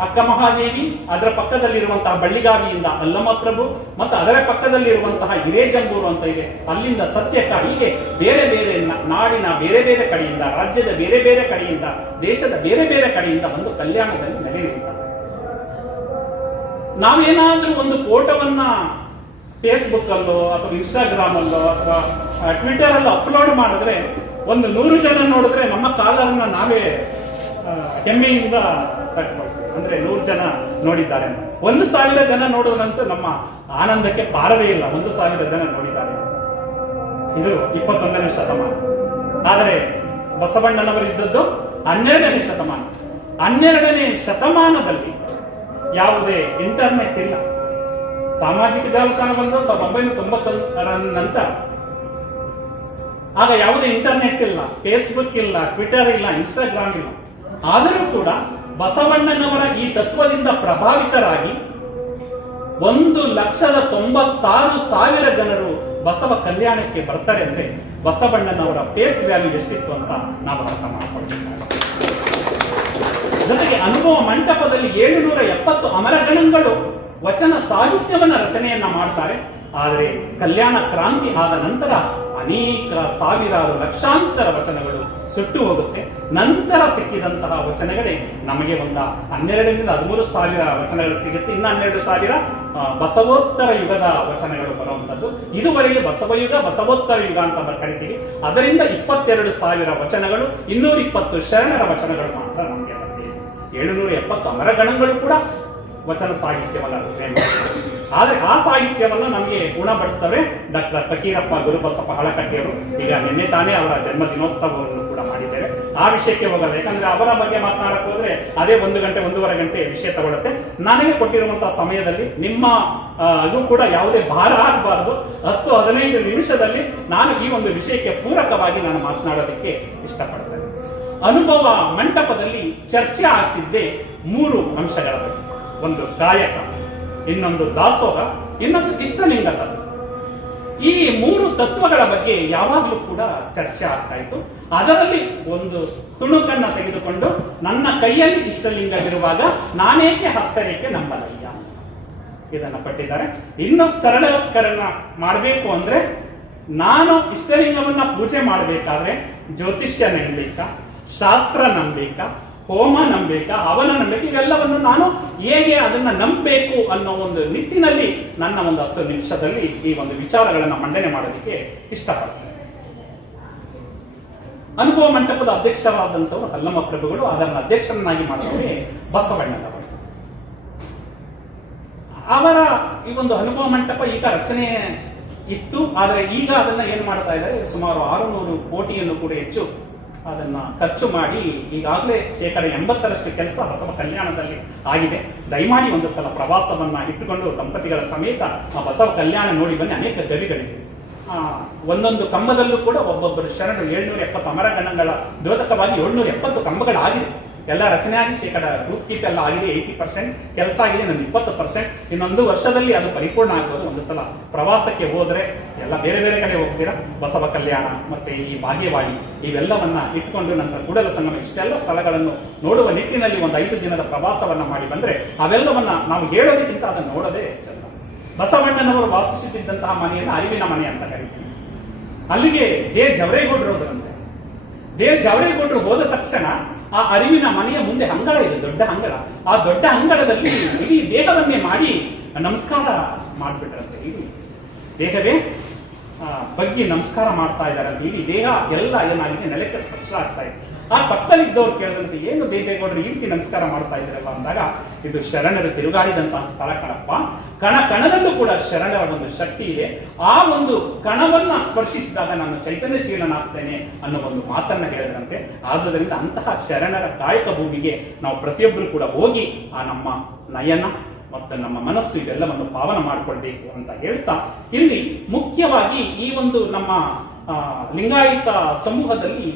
ಅಕ್ಕ ಮಹಾದೇವಿ, ಅದರ ಪಕ್ಕದಲ್ಲಿರುವಂತಹ ಬಳ್ಳಿಗಾವಿಯಿಂದ ಅಲ್ಲಮ್ಮ ಪ್ರಭು ಮತ್ತು ಅದರ ಪಕ್ಕದಲ್ಲಿರುವಂತಹ ಹಿರೇಜಂಬೂರು ಅಂತ ಇದೆ, ಅಲ್ಲಿಂದ ಸತ್ಯಕ, ಹೀಗೆ ಬೇರೆ ಬೇರೆ ನಾಡಿನ ಬೇರೆ ಬೇರೆ ಕಡೆಯಿಂದ, ರಾಜ್ಯದ ಬೇರೆ ಬೇರೆ ಕಡೆಯಿಂದ, ದೇಶದ ಬೇರೆ ಬೇರೆ ಕಡೆಯಿಂದ ಒಂದು ಕಲ್ಯಾಣದಲ್ಲಿ ನೆಲೆ ನಿಂತಾರೆ. ನಾವೇನಾದ್ರೂ ಒಂದು ಫೋಟೋವನ್ನ ಫೇಸ್ಬುಕ್ ಅಲ್ಲೋ ಅಥವಾ ಇನ್ಸ್ಟಾಗ್ರಾಮ್ ಅಲ್ಲೋ ಅಥವಾ ಟ್ವಿಟರ್ ಅಲ್ಲೋ ಅಪ್ಲೋಡ್ ಮಾಡಿದ್ರೆ ಒಂದು 100 ಜನ ನೋಡಿದ್ರೆ ನಮ್ಮ ಕಾಲರನ್ನ ನಾವೇ ಹೆಮ್ಮೆಯಿಂದ ತಟ್ಕೊಳ್ತೀವಿ. ಅಂದ್ರೆ 100 ಜನ ನೋಡಿದ್ದಾರೆ ಅಂತ. 1,000 ಜನ ನೋಡೋದಂತೂ ನಮ್ಮ ಆನಂದಕ್ಕೆ ಪಾರವೇ ಇಲ್ಲ. 1,000 ಜನ ನೋಡಿದ್ದಾರೆ. ಇದು 21ನೇ ಶತಮಾನ. ಆದರೆ ಬಸವಣ್ಣನವರು ಇದ್ದದ್ದು 12ನೇ ಶತಮಾನ. 12ನೇ ಶತಮಾನದಲ್ಲಿ ಯಾವುದೇ ಇಂಟರ್ನೆಟ್ ಇಲ್ಲ. ಸಾಮಾಜಿಕ ಜಾಲತಾಣ ಬಂದು 1990 ನಂತರ. ಆಗ ಯಾವುದೇ ಇಂಟರ್ನೆಟ್ ಇಲ್ಲ, ಫೇಸ್ಬುಕ್ ಇಲ್ಲ, ಟ್ವಿಟರ್ ಇಲ್ಲ, ಇನ್ಸ್ಟಾಗ್ರಾಮ್ ಇಲ್ಲ. ಆದರೂ ಕೂಡ ಬಸವಣ್ಣನವರ ಈ ತತ್ವದಿಂದ ಪ್ರಭಾವಿತರಾಗಿ 1,96,000 ಜನರು ಬಸವ ಕಲ್ಯಾಣಕ್ಕೆ ಬರ್ತಾರೆ ಅಂದ್ರೆ ಬಸವಣ್ಣನವರ ಫೇಸ್ ವ್ಯಾಲ್ಯೂ ಎಷ್ಟಿತ್ತು ಅಂತ ನಾವು ಅರ್ಥ ಮಾಡ್ಕೊಳ್ಬೇಕಾಗುತ್ತೆ. ಜೊತೆಗೆ ಅನುಭವ ಮಂಟಪದಲ್ಲಿ 770 ಅಮರಗಣಗಳು ವಚನ ಸಾಹಿತ್ಯವನ್ನ ರಚನೆಯನ್ನ ಮಾಡ್ತಾರೆ. ಆದರೆ ಕಲ್ಯಾಣ ಕ್ರಾಂತಿ ಆದ ನಂತರ ಅನೇಕ ಸಾವಿರಾರು ಲಕ್ಷಾಂತರ ವಚನಗಳು ಸುಟ್ಟು ಹೋಗುತ್ತೆ. ನಂತರ ಸಿಕ್ಕಿದಂತಹ ವಚನಗಳೇ ನಮಗೆ 12,000-13,000 ವಚನಗಳು ಸಿಗುತ್ತೆ. ಇನ್ನು 12,000 ಬಸವೋತ್ತರ ಯುಗದ ವಚನಗಳು ಬರುವಂತದ್ದು. ಇದುವರೆಗೆ ಬಸವಯುಗ, ಬಸವೋತ್ತರ ಯುಗ ಅಂತ ಕರಿತೀವಿ. ಅದರಿಂದ 22,000 ವಚನಗಳು, 220 ಶರಣರ ವಚನಗಳು ಮಾತ್ರ ನಮಗೆ ಬರ್ತೀವಿ. 770 ಅಮರಗಣಗಳು ಕೂಡ ವಚನ ಸಾಹಿತ್ಯವನ್ನ ರಚನೆ ಮಾಡ್ತಾರೆ. ಆದ್ರೆ ಆ ಸಾಹಿತ್ಯವನ್ನು ನಮಗೆ ಗುಣಪಡಿಸ್ತವೆ ಡಾಕ್ಟರ್ ಫಕೀರಪ್ಪ ಗುರುಬಸಪ್ಪ ಹಳಕಟ್ಟಿಯವರು. ಈಗ ನಿನ್ನೆ ತಾನೇ ಅವರ ಜನ್ಮ ದಿನೋತ್ಸವವನ್ನು ಕೂಡ ಮಾಡಿದ್ದೇವೆ. ಆ ವಿಷಯಕ್ಕೆ ಹೋಗಲ್ಲ, ಯಾಕಂದ್ರೆ ಅವರ ಬಗ್ಗೆ ಮಾತನಾಡಕ್ ಹೋದ್ರೆ ಅದೇ 1 ಗಂಟೆ 1.5 ಗಂಟೆ ವಿಷಯ ತಗೊಳುತ್ತೆ. ನನಗೆ ಕೊಟ್ಟಿರುವಂತಹ ಸಮಯದಲ್ಲಿ ನಿಮ್ಮ ಅದು ಕೂಡ ಯಾವುದೇ ಭಾರ ಆಗಬಾರದು. 10-15 ನಿಮಿಷದಲ್ಲಿ ನಾನು ಈ ಒಂದು ವಿಷಯಕ್ಕೆ ಪೂರಕವಾಗಿ ನಾನು ಮಾತನಾಡೋದಕ್ಕೆ ಇಷ್ಟಪಡ್ತೇನೆ. ಅನುಭವ ಮಂಟಪದಲ್ಲಿ ಚರ್ಚೆ ಆಗ್ತಿದ್ದೆ 3 ಅಂಶಗಳ ಬಗ್ಗೆ. ಒಂದು ಕಾಯಕ, ಇನ್ನೊಂದು ದಾಸೋಹ, ಇನ್ನೊಂದು ಇಷ್ಟಲಿಂಗ ತತ್ವ. ಈ 3 ತತ್ವಗಳ ಬಗ್ಗೆ ಯಾವಾಗಲೂ ಕೂಡ ಚರ್ಚೆ ಆಗ್ತಾ ಇತ್ತು. ಅದರಲ್ಲಿ ಒಂದು ತುಣುಕನ್ನ ತೆಗೆದುಕೊಂಡು ನನ್ನ ಕೈಯಲ್ಲಿ ಇಷ್ಟಲಿಂಗವಿರುವಾಗ ನಾನೇಕೆ ಹಸ್ತರೇಖೆ ನಂಬಲಯ್ಯ ಇದನ್ನ ಪಟ್ಟಿದ್ದಾರೆ. ಇನ್ನು ಸರಳೀಕರಣ ಮಾಡಬೇಕು ಅಂದ್ರೆ ನಾನು ಇಷ್ಟಲಿಂಗವನ್ನ ಪೂಜೆ ಮಾಡಬೇಕಾದ್ರೆ ಜ್ಯೋತಿಷ್ಯ ನಂಬೇಕಾ, ಶಾಸ್ತ್ರ ನಂಬೇಕಾ, ಹೋಮ ನಂಬೇಕಾ, ಅವನ ನಂಬೇಕಾ, ಇವೆಲ್ಲವನ್ನು ನಾನು ಹೇಗೆ ಅದನ್ನ ನಂಬಬೇಕು ಅನ್ನೋ ಒಂದು ನಿಟ್ಟಿನಲ್ಲಿ ನನ್ನ ಒಂದು 10 ನಿಮಿಷದಲ್ಲಿ ಈ ಒಂದು ವಿಚಾರಗಳನ್ನ ಮಂಡನೆ ಮಾಡೋದಕ್ಕೆ ಇಷ್ಟಪಡ್ತೇನೆ. ಅನುಭವ ಮಂಟಪದ ಅಧ್ಯಕ್ಷರಾದಂಥವರು ಹಲ್ಲಮ್ಮ ಪ್ರಭುಗಳು, ಅದನ್ನ ಅಧ್ಯಕ್ಷರನ್ನಾಗಿ ಮಾಡಿದವರೇ ಬಸವಣ್ಣನವರು. ಅವರ ಈ ಒಂದು ಅನುಭವ ಮಂಟಪ ಈಗ ರಚನೆ ಇತ್ತು. ಆದರೆ ಈಗ ಅದನ್ನ ಏನ್ ಮಾಡ್ತಾ ಇದ್ದಾರೆ, ಸುಮಾರು 600 ಕೋಟಿಯನ್ನು ಕೂಡ ಹೆಚ್ಚು ಅದನ್ನ ಖರ್ಚು ಮಾಡಿ ಈಗಾಗಲೇ 80% ಕೆಲಸ ಬಸವ ಕಲ್ಯಾಣದಲ್ಲಿ ಆಗಿದೆ. ದಯಮಾಡಿ ಒಂದು ಸಲ ಪ್ರವಾಸವನ್ನ ಇಟ್ಟುಕೊಂಡು ದಂಪತಿಗಳ ಸಮೇತ ಆ ಬಸವ ಕಲ್ಯಾಣ ನೋಡಿ ಬನ್ನಿ. ಅನೇಕ ಗವಿಗಳಿವೆ. ಒಂದೊಂದು ಕಂಬದಲ್ಲೂ ಕೂಡ ಒಬ್ಬೊಬ್ಬರು ಶರಣರು 770 ಅಮರಗಣಗಳ ದ್ಯೋತಕವಾಗಿ 770 ಕಂಬಗಳಾಗಿದೆ. ಎಲ್ಲ ರಚನೆ ಆಗಿ ಗ್ರೂಪ್ ಕೀಪ್ ಎಲ್ಲ ಆಗಿದೆ. 80% ಕೆಲಸ ಆಗಿದೆ. ನನ್ನ 20%. ಇನ್ನೊಂದು ವರ್ಷದಲ್ಲಿ ಅದು ಪರಿಪೂರ್ಣ ಆಗ್ಬೋದು. ಒಂದು ಸಲ ಪ್ರವಾಸಕ್ಕೆ ಹೋದ್ರೆ ಎಲ್ಲ ಬೇರೆ ಬೇರೆ ಕಡೆ ಹೋಗ್ತೀರಾ. ಬಸವ ಕಲ್ಯಾಣ ಮತ್ತೆ ಈ ಬಾಗೇವಾಡಿ ಇವೆಲ್ಲವನ್ನ ಇಟ್ಕೊಂಡು ನಂತರ ಕೂಡಲ ಸಂಗಮ ಇಷ್ಟೆಲ್ಲ ಸ್ಥಳಗಳನ್ನು ನೋಡುವ ನಿಟ್ಟಿನಲ್ಲಿ ಒಂದು 5 ದಿನದ ಪ್ರವಾಸವನ್ನ ಮಾಡಿ ಬಂದ್ರೆ ಅವೆಲ್ಲವನ್ನ ನಾವು ಹೇಳೋದಕ್ಕಿಂತ ಅದನ್ನು ನೋಡೋದೇ ಚಂದ. ಬಸವಣ್ಣನವರು ವಾಸಿಸುತ್ತಿದ್ದಂತಹ ಮನೆಯನ್ನು ಅರಿವಿನ ಮನೆ ಅಂತ ಕರಿತೀವಿ. ಅಲ್ಲಿಗೆ ಜವರೇಗೌಡರು ಹೋದ್ರಂತೆ. ಜವರೇಗೌಡರು ಹೋದ ತಕ್ಷಣ ಆ ಅರಿವಿನ ಮನೆಯ ಮುಂದೆ ಅಂಗಳ ಇದೆ, ದೊಡ್ಡ ಅಂಗಳ. ಆ ದೊಡ್ಡ ಅಂಗಳದಲ್ಲಿ ಇಡೀ ದೇಹವನ್ನೇ ಮಾಡಿ ನಮಸ್ಕಾರ ಮಾಡ್ಬಿಟ್ರಂತೆ. ಇಡೀ ದೇಹವೇ ಬಗ್ಗೆ ನಮಸ್ಕಾರ ಮಾಡ್ತಾ ಇದ್ದಾರಂತೆ. ಇಡೀ ದೇಹ ಎಲ್ಲ ಏನಾಗಿದೆ, ನೆಲಕ್ಕೆ ಸ್ಪರ್ಶ ಆಗ್ತಾ ಇದೆ. ಆ ಪಕ್ಕದಲ್ಲಿದ್ದವ್ರು ಕೇಳಿದಂತೆ, ಏನು ದೇಜೇಗೌಡರು ಈ ರೀತಿ ನಮಸ್ಕಾರ ಮಾಡ್ತಾ ಇದ್ರಲ್ಲ ಅಂದಾಗ, ಇದು ಶರಣರು ತಿರುಗಾಡಿದಂತಹ ಸ್ಥಳ ಕಣಪ್ಪ. ಕಣದಲ್ಲೂ ಕೂಡ ಶರಣರ ಒಂದು ಶಕ್ತಿ ಇದೆ. ಆ ಒಂದು ಕಣವನ್ನ ಸ್ಪರ್ಶಿಸಿದಾಗ ನಾನು ಚೈತನ್ಯಶೀಲನಾಗ್ತೇನೆ ಅನ್ನೋ ಒಂದು ಮಾತನ್ನ ಹೇಳಿದ್ರಂತೆ. ಆದುದರಿಂದ ಅಂತಹ ಶರಣರ ಕಾಯಕ ಭೂಮಿಗೆ ನಾವು ಪ್ರತಿಯೊಬ್ಬರು ಕೂಡ ಹೋಗಿ ಆ ನಮ್ಮ ನಯನ ಮತ್ತು ನಮ್ಮ ಮನಸ್ಸು ಇವೆಲ್ಲವನ್ನು ಪಾವನ ಮಾಡಿಕೊಳ್ಬೇಕು ಅಂತ ಹೇಳ್ತಾ, ಇಲ್ಲಿ ಮುಖ್ಯವಾಗಿ ಈ ಒಂದು ನಮ್ಮ ಲಿಂಗಾಯತ ಸಮೂಹದಲ್ಲಿ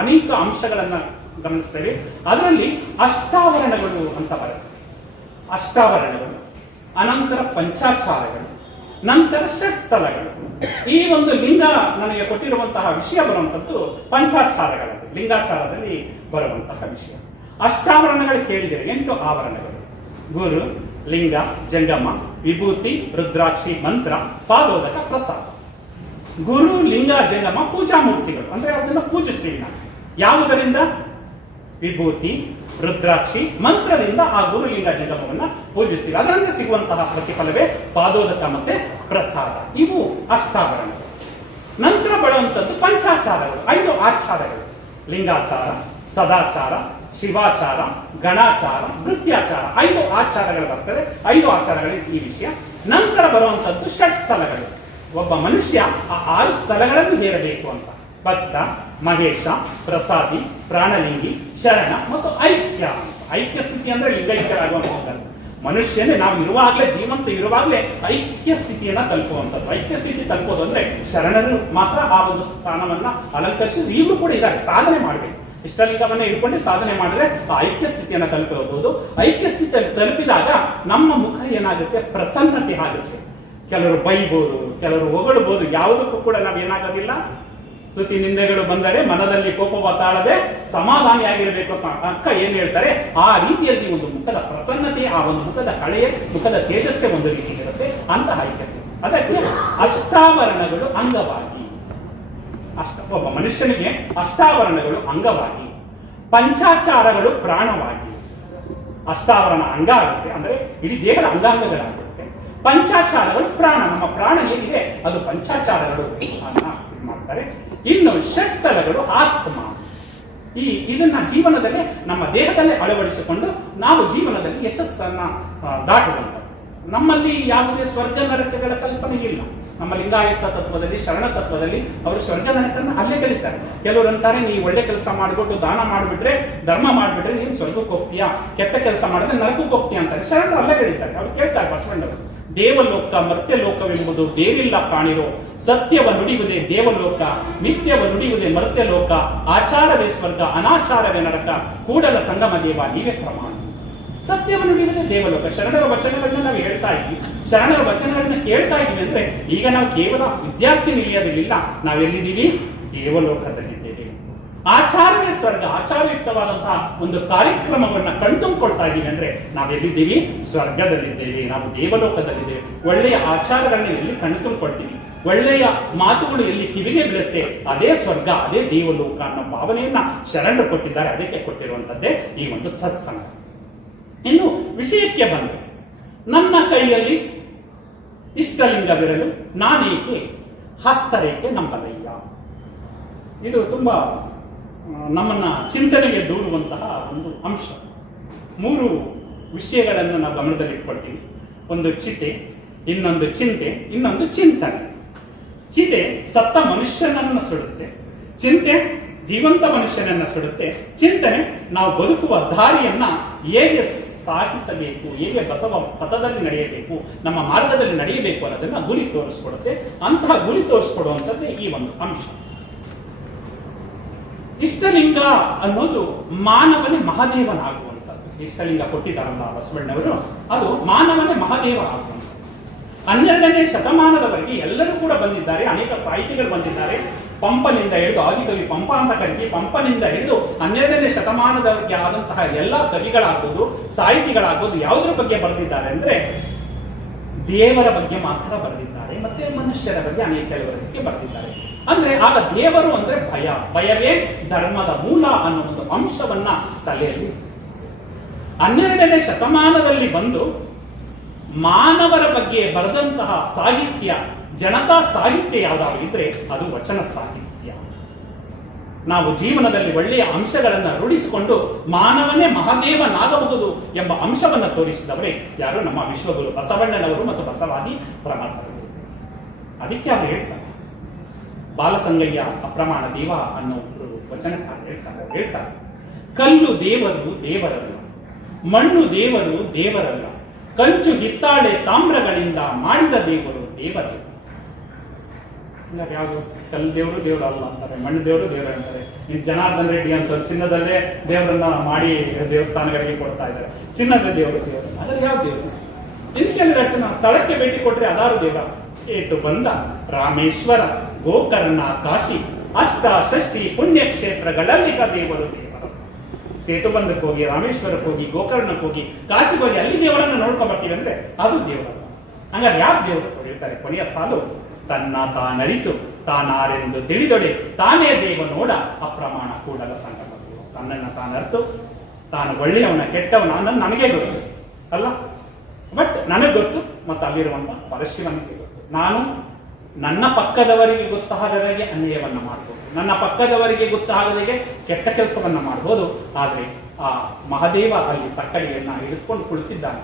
ಅನೇಕ ಅಂಶಗಳನ್ನ ಗಮನಿಸ್ತೇವೆ. ಅದರಲ್ಲಿ ಅಷ್ಟಾವರಣಗಳು ಅಂತ ಬರುತ್ತೆ. ಅಷ್ಟಾವರಣಗಳು, ಅನಂತರ ಪಂಚಾಚಾರಗಳು, ನಂತರ ಷಟ್ಸ್ಥಲಗಳು. ಈ ಒಂದು ಲಿಂಗ ನನಗೆ ಕೊಟ್ಟಿರುವಂತಹ ವಿಷಯ ಬರುವಂತದ್ದು ಪಂಚಾಚಾರಗಳಲ್ಲಿ, ಲಿಂಗಾಚಾರದಲ್ಲಿ ಬರುವಂತಹ ವಿಷಯ. ಅಷ್ಟಾವರಣಗಳು ಕೇಳಿದರೆ 8 ಆವರಣಗಳು: ಗುರು, ಲಿಂಗ, ಜಂಗಮ, ವಿಭೂತಿ, ರುದ್ರಾಕ್ಷಿ, ಮಂತ್ರ, ಪಾದೋದಕ, ಪ್ರಸಾದ. ಗುರು, ಲಿಂಗ, ಜಂಗಮ ಪೂಜಾ ಮೂರ್ತಿಗಳು, ಅಂದ್ರೆ ಅದನ್ನ ಪೂಜಿಸ್ತೀವಿ ನಾವು. ಯಾವುದರಿಂದ? ವಿಭೂತಿ, ರುದ್ರಾಕ್ಷಿ, ಮಂತ್ರದಿಂದ ಆ ಗುರು, ಲಿಂಗ, ಜಂಗಮವನ್ನ ಪೂಜಿಸ್ತೀವಿ. ಅದರಿಂದ ಸಿಗುವಂತಹ ಪ್ರತಿಫಲವೇ ಪಾದೋದಕ ಮತ್ತೆ ಪ್ರಸಾದ. ಇವು ಅಷ್ಟಾವರಣಗಳು. ನಂತರ ಬರುವಂತದ್ದು ಪಂಚಾಚಾರಗಳು, 5 ಆಚಾರಗಳು: ಲಿಂಗಾಚಾರ, ಸದಾಚಾರ, ಶಿವಾಚಾರ, ಗಣಾಚಾರ, ನೃತ್ಯಾಚಾರ. 5 ಆಚಾರಗಳು ಬರ್ತದೆ. 5 ಆಚಾರಗಳು ಈ ವಿಷಯ. ನಂತರ ಬರುವಂತದ್ದು ಷಟ್ಸ್ಥಲಗಳು. ಒಬ್ಬ ಮನುಷ್ಯ ಆ 6 ಸ್ಥಳಗಳನ್ನು ಹೇರಬೇಕು ಅಂತ: ಭಕ್ತ, ಮಹೇಶ, ಪ್ರಸಾದಿ, ಪ್ರಾಣಲಿಂಗಿ, ಶರಣ ಮತ್ತು ಐಕ್ಯ. ಐಕ್ಯ ಸ್ಥಿತಿ ಅಂದ್ರೆ ಲಿಂಗೈಕ್ಯರಾಗುವಂಥದ್ದು. ಮನುಷ್ಯನೇ ನಾವು ಇರುವಾಗಲೇ, ಜೀವಂತ ಇರುವಾಗಲೇ ಐಕ್ಯ ಸ್ಥಿತಿಯನ್ನ ತಲುಪುವಂಥದ್ದು. ಐಕ್ಯ ಸ್ಥಿತಿ ತಲುಪೋದು ಅಂದ್ರೆ ಶರಣರು ಮಾತ್ರ ಆ ಒಂದು ಸ್ಥಾನವನ್ನ ಅಲಂಕರಿಸಿದ್ರು. ಈಗಲೂ ಕೂಡ ಇದ್ದಾರೆ. ಸಾಧನೆ ಮಾಡಬೇಕು. ಇಷ್ಟಲಿಂಗವನ್ನ ಇಟ್ಕೊಂಡು ಸಾಧನೆ ಮಾಡಿದ್ರೆ ಆ ಐಕ್ಯ ಸ್ಥಿತಿಯನ್ನ ತಲುಪಬಹುದು. ಐಕ್ಯ ಸ್ಥಿತಿ ತಲುಪಿದಾಗ ನಮ್ಮ ಮುಖ ಏನಾಗುತ್ತೆ, ಪ್ರಸನ್ನತೆ ಆಗುತ್ತೆ. ಕೆಲವರು ಬೈಬೋದು, ಕೆಲವರು ಹೊಗಳಬಹುದು, ಯಾವುದಕ್ಕೂ ಕೂಡ ನಾವೇನಾಗೋದಿಲ್ಲ, ಸ್ತುತಿ ನಿಂದೆಗಳು ಬಂದರೆ ಮನದಲ್ಲಿ ಕೋಪವ ತಾಳದೆ ಸಮಾಧಾನಿಯಾಗಿರಬೇಕು ಅಂತ ಅಕ್ಕ ಏನ್ ಹೇಳ್ತಾರೆ, ಆ ರೀತಿಯಲ್ಲಿ ಒಂದು ಮುಖದ ಪ್ರಸನ್ನತೆ, ಆ ಒಂದು ಮುಖದ ಕಳೆಯ, ಮುಖದ ತೇಜಸ್ಸೆ ಒಂದು ರೀತಿ ಇರುತ್ತೆ. ಅಂತಹ ಐಕ್ಯತೆ. ಅದಕ್ಕೆ ಅಷ್ಟಾವರಣಗಳು ಅಂಗವಾಗಿ, ಒಬ್ಬ ಮನುಷ್ಯನಿಗೆ ಅಷ್ಟಾವರಣಗಳು ಅಂಗವಾಗಿ, ಪಂಚಾಚಾರಗಳು ಪ್ರಾಣವಾಗಿ. ಅಷ್ಟಾವರಣ ಅಂಗ ಆಗುತ್ತೆ, ಅಂದ್ರೆ ಇಡೀ ದೇಹದ ಅಂಗಾಂಗಗಳಾಗುತ್ತೆ. ಪಂಚಾಚಾರಗಳು ಪ್ರಾಣ, ನಮ್ಮ ಪ್ರಾಣ ಏನಿದೆ ಅದು ಪಂಚಾಚಾರಗಳು ಮಾಡ್ತಾರೆ. ಇನ್ನು ಷಟ್ಸ್ಥಲಗಳು ಆತ್ಮ. ಇದನ್ನ ಜೀವನದಲ್ಲಿ ನಮ್ಮ ದೇಹದಲ್ಲೇ ಅಳವಡಿಸಿಕೊಂಡು ನಾವು ಜೀವನದಲ್ಲಿ ಯಶಸ್ಸನ್ನ ದಾಟುವಂತ. ನಮ್ಮಲ್ಲಿ ಯಾವುದೇ ಸ್ವರ್ಗ ನರಕಗಳ ಕಲ್ಪನೆ ಇಲ್ಲ. ನಮ್ಮ ಲಿಂಗಾಯತ ತತ್ವದಲ್ಲಿ, ಶರಣ ತತ್ವದಲ್ಲಿ ಅವರು ಸ್ವರ್ಗ ನರಕನ್ನ ಅಲ್ಲೇ ಕಲಿತಾರೆ. ಕೆಲವರು ಅಂತಾರೆ, ನೀವು ಒಳ್ಳೆ ಕೆಲಸ ಮಾಡಿಬಿಟ್ಟು ದಾನ ಮಾಡಿಬಿಟ್ರೆ, ಧರ್ಮ ಮಾಡಿಬಿಟ್ರೆ ನೀವು ಸ್ವರ್ಗಕ್ಕೆ ಹೋಗ್ತೀಯಾ, ಕೆಟ್ಟ ಕೆಲಸ ಮಾಡಿದ್ರೆ ನರಕಕ್ಕೆ ಹೋಗ್ತೀಯಾ ಅಂತಾರೆ. ಶರಣರು ಅಲ್ಲೇ ಕಲಿತಾರೆ. ಅವ್ರು ಕೇಳ್ತಾರೆ ಬಸವಣ್ಣವರು, ದೇವಲೋಕ ಮರ್ತ್ಯಲೋಕವೆಂಬುದು ದೇವಿಲ್ಲ ಕಾಣಿರೋ, ಸತ್ಯವ ನುಡಿಯುವುದೇ ದೇವಲೋಕ, ಮಿಥ್ಯವ ನುಡಿಯುವುದೇ ಮರ್ತ್ಯಲೋಕ, ಆಚಾರವೇ ಸ್ವರ್ಗ ಅನಾಚಾರವೇ ನರಕ, ಕೂಡಲ ಸಂಗಮ ದೇವ ನೀವೇ ಪ್ರಮಾಣ. ಸತ್ಯವನ್ನು ನುಡಿಯುವುದೇ ದೇವಲೋಕ. ಶರಣರ ವಚನಗಳನ್ನ ನಾವು ಹೇಳ್ತಾ ಇದ್ವಿ, ಶರಣರ ವಚನಗಳನ್ನ ಕೇಳ್ತಾ ಇದ್ವಿ ಅಂದ್ರೆ ಈಗ ನಾವು ಕೇವಲ ವಿದ್ಯಾರ್ಥಿ ನಿಲಯದಲ್ಲಿಲ್ಲ, ನಾವೆಲ್ಲಿದ್ದೀವಿ, ದೇವಲೋಕದಲ್ಲಿದ್ದೇವೆ. ಆಚಾರವೇ ಸ್ವರ್ಗ, ಆಚಾರಯುಕ್ತವಾದಂತಹ ಒಂದು ಕಾರ್ಯಕ್ರಮವನ್ನ ಕಣ್ತುಂಬಿಕೊಳ್ತಾ ಇದ್ದೀವಿ ಅಂದ್ರೆ ನಾವೆಲ್ಲಿದ್ದೀವಿ, ಸ್ವರ್ಗದಲ್ಲಿದ್ದೇವೆ, ನಾವು ದೇವಲೋಕದಲ್ಲಿದ್ದೇವೆ. ಒಳ್ಳೆಯ ಆಚಾರಗಳನ್ನ ಎಲ್ಲಿ ಕಣ್ತುಂಬಿಕೊಳ್ತೀವಿ, ಒಳ್ಳೆಯ ಮಾತುಗಳು ಎಲ್ಲಿ ಕಿವಿಗೆ ಬೀಳುತ್ತೆ, ಅದೇ ಸ್ವರ್ಗ, ಅದೇ ದೇವಲೋಕ ಅನ್ನೋ ಭಾವನೆಯನ್ನ ಶರಣರು ಕೊಟ್ಟಿದ್ದಾರೆ. ಅದಕ್ಕೆ ಕೊಟ್ಟಿರುವಂತದ್ದೇ ಈ ಒಂದು ಸತ್ಸಂಗ. ಇನ್ನು ವಿಷಯಕ್ಕೆ ಬಂದು, ನನ್ನ ಕೈಯಲ್ಲಿ ಇಷ್ಟಲಿಂಗವಿರಲು ನಾನೇಕೆ ಹಸ್ತರೇಖೆ ನಂಬಲಯ್ಯ. ಇದು ತುಂಬಾ ನಮ್ಮನ್ನ ಚಿಂತನೆಗೆ ದೂರುವಂತಹ ಒಂದು ಅಂಶ. 3 ವಿಷಯಗಳನ್ನು ನಾವು ಗಮನದಲ್ಲಿಟ್ಕೊಳ್ತೀವಿ. ಒಂದು ಚಿತೆ, ಇನ್ನೊಂದು ಚಿಂತೆ, ಇನ್ನೊಂದು ಚಿಂತನೆ. ಚಿತೆ ಸತ್ತ ಮನುಷ್ಯನನ್ನು ಸುಡುತ್ತೆ, ಚಿಂತೆ ಜೀವಂತ ಮನುಷ್ಯನನ್ನ ಸುಡುತ್ತೆ, ಚಿಂತನೆ ನಾವು ಬದುಕುವ ದಾರಿಯನ್ನ ಹೇಗೆ ಸಾಗಿಸಬೇಕು, ಹೇಗೆ ಬಸವ ಪಥದಲ್ಲಿ ನಡೆಯಬೇಕು, ನಮ್ಮ ಮಾರ್ಗದಲ್ಲಿ ನಡೆಯಬೇಕು ಅನ್ನೋದನ್ನ ಗುರಿ ತೋರಿಸ್ಕೊಡುತ್ತೆ. ಅಂತಹ ಗುರಿ ತೋರಿಸ್ಕೊಡುವಂಥದ್ದೇ ಈ ಒಂದು ಅಂಶ. ಇಷ್ಟಲಿಂಗ ಅನ್ನೋದು ಮಾನವನೇ ಮಹಾದೇವನಾಗುವಂಥದ್ದು. ಇಷ್ಟಲಿಂಗ ಕೊಟ್ಟಿದ್ದಾರಲ್ಲ ಬಸವಣ್ಣವರು, ಅದು ಮಾನವನೇ ಮಹಾದೇವ ಆಗುವಂಥದ್ದು. 12ನೇ ಶತಮಾನದವರೆಗೆ ಎಲ್ಲರೂ ಕೂಡ ಬಂದಿದ್ದಾರೆ, ಅನೇಕ ಸಾಹಿತಿಗಳು ಬಂದಿದ್ದಾರೆ. ಪಂಪನಿಂದ ಹಿಡಿದು, ಆದಿಕವಿ ಪಂಪ ಅಂತ ಕರಿತೀವಿ, ಪಂಪನಿಂದ ಹಿಡಿದು 12ನೇ ಶತಮಾನದವರೆಗೆ ಆದಂತಹ ಎಲ್ಲ ಕವಿಗಳಾಗ್ಬೋದು, ಸಾಹಿತಿಗಳಾಗ್ಬೋದು, ಯಾವುದರ ಬಗ್ಗೆ ಬರೆದಿದ್ದಾರೆ ಅಂದ್ರೆ ದೇವರ ಬಗ್ಗೆ ಮಾತ್ರ ಬರೆದಿದ್ದಾರೆ, ಮತ್ತೆ ಮನುಷ್ಯರ ಬಗ್ಗೆ ಅನೇಕ ಬಗ್ಗೆ ಬರೆದಿದ್ದಾರೆ. ಅಂದ್ರೆ ಆಗ ದೇವರು ಅಂದ್ರೆ ಭಯ, ಭಯವೇ ಧರ್ಮದ ಮೂಲ ಅನ್ನೋ ಒಂದು ಅಂಶವನ್ನ ತಲೆಯಲ್ಲಿ 12ನೇ ಶತಮಾನದಲ್ಲಿ ಬಂದು ಮಾನವರ ಬಗ್ಗೆ ಬರೆದಂತಹ ಸಾಹಿತ್ಯ, ಜನತಾ ಸಾಹಿತ್ಯ ಯಾವ್ದಾದ್ರು ಇದ್ರೆ ಅದು ವಚನ ಸಾಹಿತ್ಯ. ನಾವು ಜೀವನದಲ್ಲಿ ಒಳ್ಳೆಯ ಅಂಶಗಳನ್ನ ರೂಢಿಸಿಕೊಂಡು ಮಾನವನೇ ಮಹಾದೇವನಾಗಬಹುದು ಎಂಬ ಅಂಶವನ್ನ ತೋರಿಸಿದವರೇ ಯಾರು, ನಮ್ಮ ವಿಶ್ವಗುರು ಬಸವಣ್ಣನವರು ಮತ್ತು ಬಸವಾದಿ ಪ್ರಮಥರು. ಅದಕ್ಕೆ ಅವರು ಹೇಳ್ತಾರೆ, ಬಾಲಸಂಗಯ್ಯ ಅಪ್ರಮಾಣ ದೇವ ಅನ್ನೋ ವಚನಕಾರ ಹೇಳ್ತಾರೆ, ಕಲ್ಲು ದೇವರು ದೇವರಲ್ಲ, ಮಣ್ಣು ದೇವರು ದೇವರಲ್ಲ, ಕಂಚು ಹಿತ್ತಾಳೆ ತಾಮ್ರಗಳಿಂದ ಮಾಡಿದ ದೇವರು ದೇವರಲ್ಲ. ಯಾವುದು ಕಲ್ಲು ದೇವರು ದೇವರು ಅಲ್ಲ ಅಂತಾರೆ, ಮಣ್ಣು ದೇವರು ದೇವರು ಅಂತಾರೆ. ಇನ್ನು ಜನಾರ್ದನ್ ರೆಡ್ಡಿ ಅಂತ ಚಿನ್ನದಲ್ಲೇ ದೇವರನ್ನ ಮಾಡಿ ದೇವಸ್ಥಾನಗಳಿಗೆ ಕೊಡ್ತಾ ಇದ್ದಾರೆ. ಚಿನ್ನದ ದೇವರು ದೇವರು, ಅದ್ರಲ್ಲಿ ಯಾವ ದೇವರು? ಇನ್ನು ಕೆಲವರು ನಾವು ಸ್ಥಳಕ್ಕೆ ಭೇಟಿ ಕೊಟ್ರೆ ಅದಾರು ದೇವರ ಏತು ಬಂದ ರಾಮೇಶ್ವರ, ಗೋಕರ್ಣ, ಕಾಶಿ, ಅಷ್ಟಷಷ್ಠಿ ಪುಣ್ಯಕ್ಷೇತ್ರಗಳಲ್ಲಿಗ ದೇವರು ದೇವರು. ಸೇತು ಬಂದಕ್ಕೆ ಹೋಗಿ, ರಾಮೇಶ್ವರಕ್ಕೆ ಹೋಗಿ, ಗೋಕರ್ಣಕ್ಕೆ ಹೋಗಿ, ಕಾಶಿಗೆ ಹೋಗಿ ಅಲ್ಲಿ ದೇವರನ್ನು ನೋಡ್ಕೊಂಡ್ ಬರ್ತೀವಿ ಅಂದ್ರೆ ಅದು ದೇವರು. ಹಂಗಾರೆ ಯಾವ ದೇವರು ಹೇಳ್ತಾರೆ ಕೊನೆಯ ಸಾಲು, ತನ್ನ ತಾನರಿತು ತಾನಾರೆಂದು ತಿಳಿದೊಡೆ ತಾನೇ ದೇವ ನೋಡ ಅಪ್ರಮಾಣ ಕೂಡಲ ಸಂಗಮ. ತನ್ನನ್ನು ತಾನರ್ತು, ತಾನು ಒಳ್ಳೆಯವನ ಕೆಟ್ಟವನ ಅನ್ನೋದು ನನಗೆ ಗೊತ್ತು ಅಲ್ಲ, ಬಟ್ ನನಗೆ ಗೊತ್ತು, ಮತ್ತು ಅಲ್ಲಿರುವಂತ ಪರಶಿವನಿಗೆ ಗೊತ್ತು. ನಾನು ನನ್ನ ಪಕ್ಕದವರಿಗೆ ಗೊತ್ತಾಗದಾಗೆ ಅನ್ಯಾಯವನ್ನ ಮಾಡಬಹುದು, ನನ್ನ ಪಕ್ಕದವರಿಗೆ ಗೊತ್ತಾಗದಾಗೆ ಕೆಟ್ಟ ಕೆಲಸವನ್ನ ಮಾಡಬಹುದು. ಆದ್ರೆ ಆ ಮಹಾದೇವ ಅಲ್ಲಿ ತಕ್ಕಡಿಯನ್ನ ಹಿಡಿದುಕೊಂಡು ಕುಳಿತಿದ್ದಾನೆ,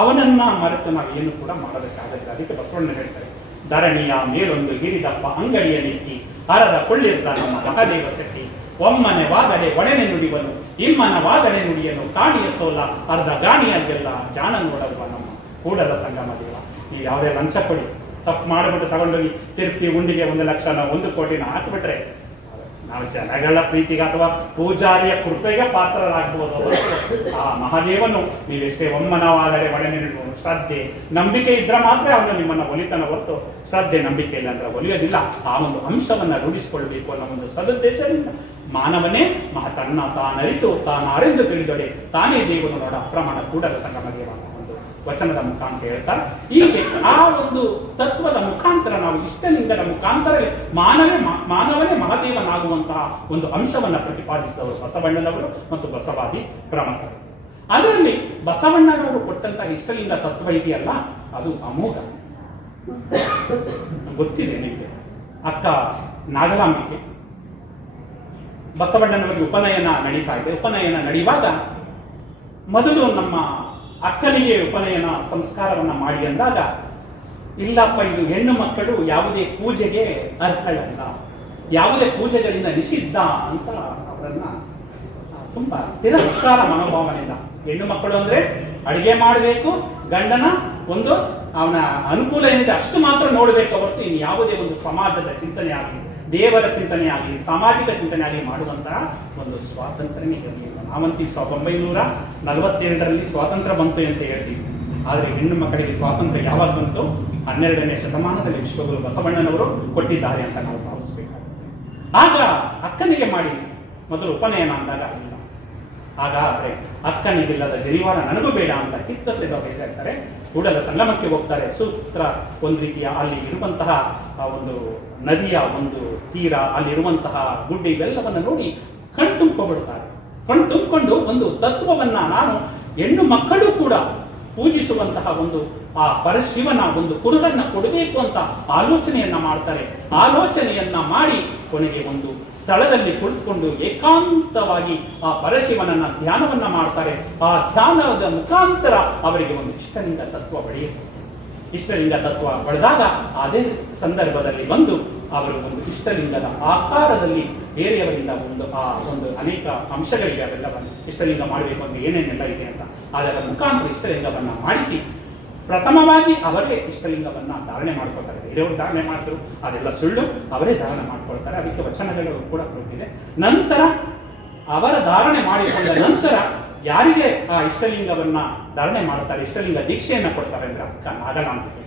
ಅವನನ್ನ ಮರೆತು ನಾವು ಏನು ಕೂಡ ಮಾಡೋದಕ್ಕಾಗಲ್ಲ. ಅದಕ್ಕೆ ಬಸವಣ್ಣ ಹೇಳ್ತಾರೆ, ಧರಣಿಯ ಮೇಲೊಂದು ಹಿರಿದಪ್ಪ ಅಂಗಡಿಯ ನಿಕ್ಕಿ ಹರದ ಕೊಳ್ಳಿರ್ದ ನಮ್ಮ ಮಹಾದೇವ ಶೆಟ್ಟಿ, ಒಮ್ಮನೆ ವಾದಡೆ ಒಡನೆ ನುಡಿವನು, ಇಮ್ಮನ ವಾದಡೆ ನುಡಿಯನು ಕಾಣಿಯ ಸೋಲ, ಅರ್ಧ ಗಾಣಿಯಾಗೆಲ್ಲ ಜಾಣ ನೋಡಲ್ವ ನಮ್ಮ ಕೂಡಲ ಸಂಗಮ ದೇವ. ನೀವು ಯಾವುದೇ ಲಂಚ ಕೊಡಿ, ತಪ್ಪು ಮಾಡಿಬಿಟ್ಟು ತಗೊಂಡೋಗಿ ತಿರುಪತಿ ಉಂಡಿಗೆ 1 ಲಕ್ಷ 1 ಕೋಟಿನ ಹಾಕಿಬಿಟ್ರೆ ನಾವು ಜನಗಳ ಪ್ರೀತಿಗೆ ಅಥವಾ ಪೂಜಾರಿಯ ಕೃಪೆಗೆ ಪಾತ್ರರಾಗಬಹುದು. ಆ ಮಹಾದೇವನು ನೀವೆಷ್ಟೇ ಒಮ್ಮನವಾದರೆ ಒಡನೆ ಶ್ರದ್ಧೆ ನಂಬಿಕೆ ಇದ್ರೆ ಮಾತ್ರ ಅವನು ನಿಮ್ಮನ್ನ ಒಲಿತನ ಹೊರತು ಶ್ರದ್ಧೆ ನಂಬಿಕೆ ಇಲ್ಲ ಅಂದ್ರೆ ಒಲಿಯೋದಿಲ್ಲ. ಆ ಒಂದು ಅಂಶವನ್ನ ರೂಢಿಸಿಕೊಳ್ಬೇಕು ಅನ್ನೋ ಒಂದು ಸದುದ್ದೇಶದಿಂದ ಮಾನವನೇ ತನ್ನ ತಾನರಿತು ತಾನರಿದು ತಿಳಿದೊಡೆ ತಾನೇ ದೇವನು ನೋಡ ಅಪ್ರಮಾಣ ಕೂಡಲ ಸಂಗಮಗೆ ಒಂದು ವಚನದ ಮುಖಾಂತರ ಹೇಳ್ತಾರೆ. ಹೀಗೆ ಆ ಒಂದು ತತ್ವದ ಮುಖಾಂತರ ನಾವು ಇಷ್ಟಲಿಂಗದ ಮುಖಾಂತರ ಮಾನವನೇ ಮಹಾದೇವನಾಗುವಂತಹ ಒಂದು ಅಂಶವನ್ನ ಪ್ರತಿಪಾದಿಸಿದವರು ಬಸವಣ್ಣನವರು ಮತ್ತು ಬಸವಾದಿ ಪ್ರಮಥರು. ಅದರಲ್ಲಿ ಬಸವಣ್ಣನವರು ಕೊಟ್ಟಂತಹ ಇಷ್ಟಲಿಂಗ ತತ್ವ ಇದೆಯಲ್ಲ, ಅದು ಅಮೋಘ. ಗೊತ್ತಿದೆ ನಿಮಗೆ, ಅಕ್ಕ ನಾಗಲಾಂಬಿಕೆ ಬಸವಣ್ಣನವರಿಗೆ ಉಪನಯನ ನಡೀತಾ ಇದೆ. ಉಪನಯನ ನಡೆಯುವಾಗ ಮೊದಲು ನಮ್ಮ ಅಕ್ಕನಿಗೆ ಉಪನಯನ ಸಂಸ್ಕಾರವನ್ನ ಮಾಡಿ ಅಂದಾಗ, ಇಲ್ಲಪ್ಪ ಇದು ಹೆಣ್ಣು ಮಕ್ಕಳು ಯಾವುದೇ ಪೂಜೆಗೆ ಅರ್ಹಳಲ್ಲ, ಯಾವುದೇ ಪೂಜೆಗಳಿಂದ ನಿಷಿದ್ಧ ಅಂತ ಅವರನ್ನ ತುಂಬಾ ತಿರಸ್ಕಾರ ಮನೋಭಾವನೆಯಿಂದ, ಹೆಣ್ಣು ಮಕ್ಕಳು ಅಂದ್ರೆ ಅಡಿಗೆ ಮಾಡಬೇಕು, ಗಂಡನ ಒಂದು ಅವನ ಅನುಕೂಲ ಏನಿದೆ ಅಷ್ಟು ಮಾತ್ರ ನೋಡಬೇಕು ಹೊರತು ಇನ್ನು ಯಾವುದೇ ಒಂದು ಸಮಾಜದ ಚಿಂತನೆ ಆಗಲಿ, ದೇವರ ಚಿಂತನೆ ಆಗಲಿ, ಸಾಮಾಜಿಕ ಚಿಂತನೆ ಆಗಲಿ ಮಾಡುವಂತಹ ಒಂದು ಸ್ವಾತಂತ್ರ್ಯವೇ ಇರಲಿಲ್ಲ. ನಾವಂತೀವಿ 1947ರಲ್ಲಿ ಸ್ವಾತಂತ್ರ್ಯ ಬಂತು ಅಂತ ಹೇಳ್ತೀವಿ, ಆದರೆ ಹೆಣ್ಣು ಮಕ್ಕಳಿಗೆ ಸ್ವಾತಂತ್ರ್ಯ ಯಾವಾಗ ಬಂತು? 12ನೇ ಶತಮಾನದಲ್ಲಿ ವಿಶ್ವಗುರು ಬಸವಣ್ಣನವರು ಕೊಟ್ಟಿದ್ದಾರೆ ಅಂತ ನಾವು ಭಾವಿಸಬೇಕಾಗುತ್ತೆ. ಆಗ ಅಕ್ಕನಿಗೆ ಮಾಡಿ ಮೊದಲು ಉಪನಯನ ಅಂದಾಗ ಇಲ್ಲ, ಹಾಗಾದ್ರೆ ಅಕ್ಕನಿಗಿಲ್ಲದ ಜನಿವಾರ ನನಗೂ ಬೇಡ ಅಂತ ಕಿತ್ತಸೆದವರು ಹೇಳ್ತಾರೆ. ಕೂಡಲ ಸಂಗಮಕ್ಕೆ ಹೋಗ್ತಾರೆ. ಸೂತ್ರ ಒಂದು ರೀತಿಯ ಅಲ್ಲಿ ಇರುವಂತಹ ಒಂದು ನದಿಯ ಒಂದು ತೀರ, ಅಲ್ಲಿರುವಂತಹ ಗುಡ್ಡೆ ಇವೆಲ್ಲವನ್ನ ನೋಡಿ ಕಣ್ ತುಂಬಿಕೊಬಿಡ್ತಾರೆ. ಕಣ್ ತುಂಬಿಕೊಂಡು ಒಂದು ತತ್ವವನ್ನ, ನಾನು ಹೆಣ್ಣು ಮಕ್ಕಳು ಕೂಡ ಪೂಜಿಸುವಂತಹ ಒಂದು ಆ ಪರಶಿವನ ಒಂದು ಕುರುಡನ್ನ ಕೊಡಬೇಕು ಅಂತ ಆಲೋಚನೆಯನ್ನ ಮಾಡ್ತಾರೆ. ಆಲೋಚನೆಯನ್ನ ಮಾಡಿ ಕೊನೆಗೆ ಒಂದು ಸ್ಥಳದಲ್ಲಿ ಕುಳಿತುಕೊಂಡು ಏಕಾಂತವಾಗಿ ಆ ಪರಶಿವನನ್ನ ಧ್ಯಾನವನ್ನ ಮಾಡ್ತಾರೆ. ಆ ಧ್ಯಾನದ ಮುಖಾಂತರ ಅವರಿಗೆ ಒಂದು ಇಷ್ಟಲಿಂಗ ತತ್ವ ಬೆಳೆಯುತ್ತೆ. ಇಷ್ಟಲಿಂಗ ತತ್ವ ಬೆಳೆದಾಗ ಅದೇ ಸಂದರ್ಭದಲ್ಲಿ ಬಂದು ಅವರು ಒಂದು ಇಷ್ಟಲಿಂಗದ ಆಕಾರದಲ್ಲಿ ಬೇರೆಯವರಿಂದ ಒಂದು ಅನೇಕ ಅಂಶಗಳಿಗೆ ಅವೆಲ್ಲವನ್ನು ಇಷ್ಟಲಿಂಗ ಮಾಡಬೇಕು ಅಂದ್ರೆ ಏನೇನೆಲ್ಲ ಇದೆ ಅಂತ ಅದರ ಮುಖಾಂತರ ಇಷ್ಟಲಿಂಗವನ್ನ ಮಾಡಿಸಿ ಪ್ರಥಮವಾಗಿ ಅವರೇ ಇಷ್ಟಲಿಂಗವನ್ನ ಧಾರಣೆ ಮಾಡ್ಕೊಳ್ತಾರೆ. ಬೇರೆಯವರು ಧಾರಣೆ ಮಾಡಿದ್ರು ಅದೆಲ್ಲ ಸುಳ್ಳು, ಅವರೇ ಧಾರಣೆ ಮಾಡ್ಕೊಳ್ತಾರೆ. ಅದಕ್ಕೆ ವಚನಗಳು ಕೂಡ ಕೊಟ್ಟಿದೆ. ನಂತರ ಅವರ ಧಾರಣೆ ಮಾಡಿಕೊಂಡ ನಂತರ ಯಾರಿಗೆ ಆ ಇಷ್ಟಲಿಂಗವನ್ನ ಧಾರಣೆ ಮಾಡ್ತಾರೆ, ಇಷ್ಟಲಿಂಗ ದೀಕ್ಷೆಯನ್ನ ಕೊಡ್ತಾರೆ ಅಂದ್ರೆ ಅಕ್ಕ ನಾಗಲಾಂಬಿಕೆ.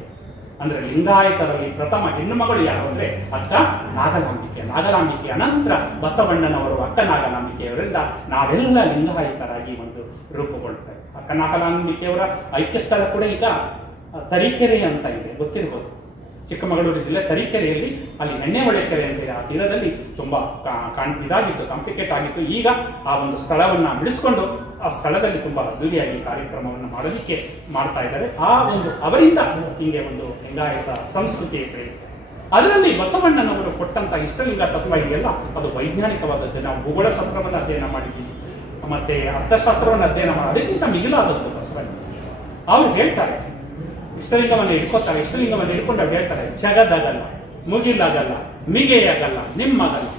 ಅಂದ್ರೆ ಲಿಂಗಾಯತರಲ್ಲಿ ಪ್ರಥಮ ಹೆಣ್ಣು ಮಗಳು ಯಾರು ಅಂದ್ರೆ ಅಕ್ಕ ನಾಗಲಾಂಬಿಕೆ. ನಾಗಲಾಂಬಿಕೆ ಅನಂತರ ಬಸವಣ್ಣನವರು ಅಕ್ಕ ನಾಗಲಾಂಬಿಕೆಯವರಿಂದ ನಾವೆಲ್ಲ ಲಿಂಗಾಯತರಾಗಿ ಒಂದು ರೂಪುಗೊಳ್ತಾರೆ. ಅಕ್ಕ ನಾಗಲಾಂಬಿಕೆಯವರ ಐಕ್ಯ ಸ್ಥಳ ಕೂಡ ಈಗ ತರೀಕೆರೆ ಅಂತ ಇದೆ, ಗೊತ್ತಿರ್ಬೋದು. ಚಿಕ್ಕಮಗಳೂರು ಜಿಲ್ಲೆ ತರೀಕೆರೆಯಲ್ಲಿ ಅಲ್ಲಿ ಎಣ್ಣೆಹೊಳೆ ಕೆರೆ ಅಂತ ಇದೆ. ಆ ತೀರದಲ್ಲಿ ತುಂಬಾ ಇದಾಗಿತ್ತು, ಕಾಂಪ್ಲಿಕೇಟ್ ಆಗಿತ್ತು. ಈಗ ಆ ಒಂದು ಸ್ಥಳವನ್ನ ಬಿಡಿಸ್ಕೊಂಡು ಆ ಸ್ಥಳದಲ್ಲಿ ತುಂಬಾ ಅದ್ದೂರಿಯಾಗಿ ಕಾರ್ಯಕ್ರಮವನ್ನು ಮಾಡೋದಕ್ಕೆ ಮಾಡ್ತಾ ಇದ್ದಾರೆ. ಆ ಒಂದು ಅವರಿಂದ ಹಿಂಗೆ ಒಂದು ಲಿಂಗಾಯತ ಸಂಸ್ಕೃತಿ ಬೆಳೆಯುತ್ತೆ. ಅದರಲ್ಲಿ ಬಸವಣ್ಣನವರು ಕೊಟ್ಟಂತ ಇಷ್ಟಲಿಂಗ ತತ್ವ ಇದೆಯಲ್ಲ, ಅದು ವೈಜ್ಞಾನಿಕವಾದದ್ದು. ನಾವು ಭೂಗೋಳ ಶಾಸ್ತ್ರವನ್ನು ಅಧ್ಯಯನ ಮಾಡಿದ್ದೀವಿ, ಮತ್ತೆ ಅರ್ಥಶಾಸ್ತ್ರವನ್ನು ಅಧ್ಯಯನ ಮಾಡಿ ಅದಕ್ಕಿಂತ ಮಿಗಿಲಾದದ್ದು ಬಸವಣ್ಣ. ಅವ್ರು ಹೇಳ್ತಾರೆ, ಇಷ್ಟಲಿಂಗವನ್ನು ಇಟ್ಕೋತಾರೆ. ಇಷ್ಟಲಿಂಗವನ್ನು ಇಟ್ಕೊಂಡು ಅವ್ರು ಹೇಳ್ತಾರೆ, ಜಗದಗಲ್ಲ, ಮುಗಿಲಾಗಲ್ಲ, ಮಿಗೆಯಾಗಲ್ಲ, ನಿಮ್ಮಗಲ್ಲ,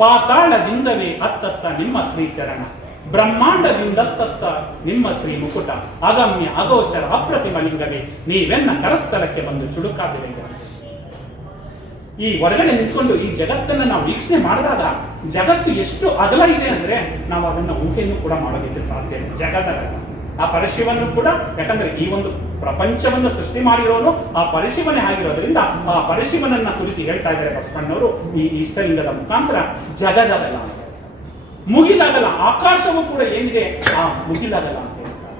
ಪಾತಾಳದಿಂದವೇ ಅತ್ತತ್ತ ನಿಮ್ಮ ಶ್ರೀಚರಣ, ಬ್ರಹ್ಮಾಂಡದಿಂದತ್ತ ನಿಮ್ಮ ಶ್ರೀ ಮುಕುಟ, ಅಗಮ್ಯ ಅಗೋಚರ ಅಪ್ರತಿಮ ಲಿಂಗವೇ ನೀವೆನ್ನ ಕರಸ್ಥಳಕ್ಕೆ ಬಂದು ಚುಡುಕಾದಿದೆ. ಈ ಹೊರಗಡೆ ನಿಂತ್ಕೊಂಡು ಈ ಜಗತ್ತನ್ನ ನಾವು ವೀಕ್ಷಣೆ ಮಾಡಿದಾಗ ಜಗತ್ತು ಎಷ್ಟು ಅಗಲ ಇದೆ ಅಂದ್ರೆ ನಾವು ಅದನ್ನ ಊಹೆಯನ್ನು ಕೂಡ ಮಾಡೋದಕ್ಕೆ ಸಾಧ್ಯ ಇಲ್ಲ. ಜಗತ್ತಲ್ಲ ಆ ಪರಶಿವನ್ನು ಕೂಡ, ಯಾಕಂದ್ರೆ ಈ ಒಂದು ಪ್ರಪಂಚವನ್ನು ಸೃಷ್ಟಿ ಮಾಡಿರೋನು ಆ ಪರಶಿವನೇ ಆಗಿರೋದ್ರಿಂದ ಆ ಪರಶಿವನನ್ನ ಕುರಿತು ಹೇಳ್ತಾ ಇದ್ದಾರೆ ಬಸವಣ್ಣವರು ಈ ಇಷ್ಟಲಿಂಗದ ಮುಖಾಂತರ. ಜಗದಗಲ್ಲ ಅಂತ ಮುಗಿಲಾಗಲ್ಲ, ಆಕಾಶವೂ ಕೂಡ ಏನಿದೆ ಆ ಮುಗಿಲಾಗಲ್ಲ ಅಂತ ಹೇಳ್ತಾರೆ.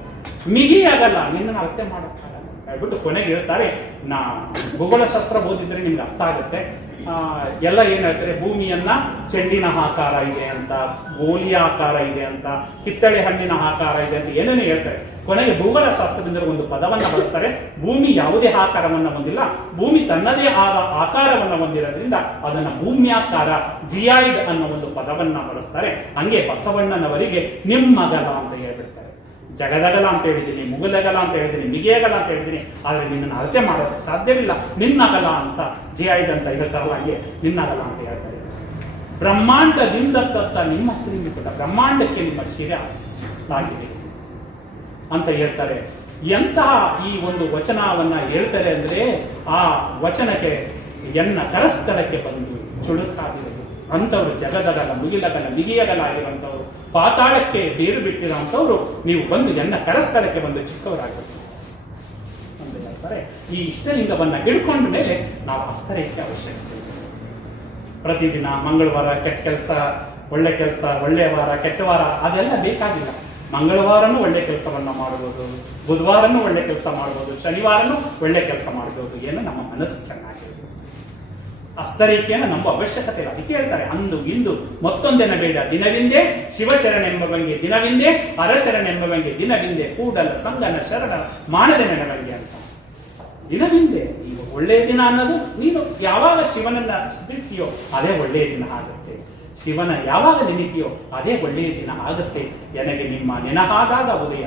ಮಿಗಿಯಾಗಲ್ಲ, ನಿನ್ನನ್ನು ಅರ್ಥ ಮಾಡೋಕ್ಕಾಗಲ್ಲ ಹೇಳ್ಬಿಟ್ಟು ಕೊನೆಗೆ ಹೇಳ್ತಾರೆ. ನಾ ಭೂಗೋಳಶಾಸ್ತ್ರ ಓದಿದ್ರೆ ನಿಮ್ಗೆ ಅರ್ಥ ಆಗುತ್ತೆ. ಎಲ್ಲ ಏನ್ ಹೇಳ್ತಾರೆ, ಭೂಮಿಯನ್ನ ಚೆಂಡಿನ ಆಕಾರ ಇದೆ ಅಂತ, ಗೋಲಿಯ ಆಕಾರ ಇದೆ ಅಂತ, ಕಿತ್ತಳೆ ಹಣ್ಣಿನ ಆಕಾರ ಇದೆ ಅಂತ ಏನೇನು ಹೇಳ್ತಾರೆ. ಕೊನೆಗೆ ಭೂಗೋಳ ಶಾಸ್ತ್ರದಿಂದ ಒಂದು ಪದವನ್ನ ಬಳಸ್ತಾರೆ. ಭೂಮಿ ಯಾವುದೇ ಆಕಾರವನ್ನ ಹೊಂದಿಲ್ಲ, ಭೂಮಿ ತನ್ನದೇ ಆದ ಆಕಾರವನ್ನ ಹೊಂದಿರೋದ್ರಿಂದ ಅದನ್ನ ಭೂಮ್ಯಾಕಾರ, ಜಿಯಾಯ್ಡ್ ಅನ್ನೋ ಒಂದು ಪದವನ್ನ ಬಳಸ್ತಾರೆ. ಹಂಗೆ ಬಸವಣ್ಣನವರಿಗೆ ನಿಮ್ಮಗಲ ಅಂತ ಹೇಳ್ಬಿಡ್ತಾರೆ. ಜಗದಗಲ ಅಂತ ಹೇಳಿದ್ದೀನಿ, ಮುಗಲಗಲ ಅಂತ ಹೇಳಿದ್ದೀನಿ, ಮಿಗಿಯಗಲ ಅಂತ ಹೇಳಿದ್ದೀನಿ, ಆದ್ರೆ ನಿನ್ನನ್ನು ಅಳತೆ ಮಾಡೋದಕ್ಕೆ ಸಾಧ್ಯವಿಲ್ಲ. ನಿನ್ನಗಲ ಅಂತ ಜಿಯಾಯ್ಡ್ ಅಂತ ಹೇಳ್ತಾರಲ್ಲ, ಹಾಗೆ ನಿನ್ನಗಲ ಅಂತ ಹೇಳ್ತಾರೆ. ಬ್ರಹ್ಮಾಂಡದಿಂದ ತತ್ತ ನಿಮ್ಮ ಶ್ರೀ ಮುಕುಟ, ಬ್ರಹ್ಮಾಂಡಕ್ಕೆ ನಿಮ್ಮ ಶಿರ ಆಗಿದೆ ಅಂತ ಹೇಳ್ತಾರೆ. ಎಂತಹ ಈ ಒಂದು ವಚನವನ್ನ ಹೇಳ್ತಾರೆ ಅಂದ್ರೆ ಆ ವಚನಕ್ಕೆ ಎನ್ನ ಕರಸ್ಥಳಕ್ಕೆ ಬಂದು ಚುಳುಕಾದಿರೋದು ಅಂಥವ್ರು ಜಗದಗಲ ಮುಗಿಲಗಲ ಮಿಗಿಯಗಲಾಗಿರುವಂಥವ್ರು, ಪಾತಾಳಕ್ಕೆ ಬೇರು ಬಿಟ್ಟಿರೋಂಥವ್ರು ನೀವು ಬಂದು ಎನ್ನ ಕರಸ್ಥಳಕ್ಕೆ ಬಂದು ಚಿಕ್ಕವರಾಗಬೇಕು ಅಂತ ಹೇಳ್ತಾರೆ. ಈ ಇಷ್ಟಲಿಂಗವನ್ನು ಹಿಡ್ಕೊಂಡ ಮೇಲೆ ನಾವು ಹಸ್ತರೇಖೆ ಅವಶ್ಯಕತೆ ಇದೆ. ಪ್ರತಿದಿನ ಮಂಗಳವಾರ ಕೆಟ್ಟ ಕೆಲಸ, ಒಳ್ಳೆ ಕೆಲಸ, ಒಳ್ಳೆಯ ವಾರ, ಕೆಟ್ಟ ವಾರ ಅದೆಲ್ಲ ಬೇಕಾಗಿಲ್ಲ. ಮಂಗಳವಾರನೂ ಒಳ್ಳೆ ಕೆಲಸವನ್ನ ಮಾಡಬಹುದು, ಬುಧವಾರನೂ ಒಳ್ಳೆ ಕೆಲಸ ಮಾಡಬಹುದು, ಶನಿವಾರನೂ ಒಳ್ಳೆ ಕೆಲಸ ಮಾಡಬಹುದು. ಏನು ನಮ್ಮ ಮನಸ್ಸು ಚೆನ್ನಾಗಿರುತ್ತೆ. ಹಸ್ತರೇಖೆಯನ್ನು ನಮ್ಮ ಅವಶ್ಯಕತೆ ಇಲ್ಲ. ಅದಕ್ಕೆ ಹೇಳ್ತಾರೆ ಅಂದು ಇಂದು ಮತ್ತೊಂದೇನ ಬೇಡ, ದಿನವಿಂದೇ ಶಿವಶರಣೆಂಬವಂಗೆ ದಿನವಿಂದೇ ಅರಶರಣೆಂಬವಂಗೆ ದಿನವಿಂದೇ ಕೂಡಲ ಸಂಗನ ಶರಣ ಮಾನದ ನೆನವಂಗೆ ಅಂತ. ದಿನವಿಂದೇ ಈಗ ಒಳ್ಳೆಯ ದಿನ ಅನ್ನೋದು ನೀನು ಯಾವಾಗ ಶಿವನನ್ನ ಸ್ಮರಿಸ್ತೀಯೋ ಅದೇ ಒಳ್ಳೆಯ ದಿನ ಆಗುತ್ತೆ. ಶಿವನ ಯಾವಾಗ ನೆನಪಿಯೋ ಅದೇ ಒಳ್ಳೆಯ ದಿನ ಆಗುತ್ತೆ. ಎನಗೆ ನಿಮ್ಮ ನೆನಹಾದಾಗ ಉದಯ,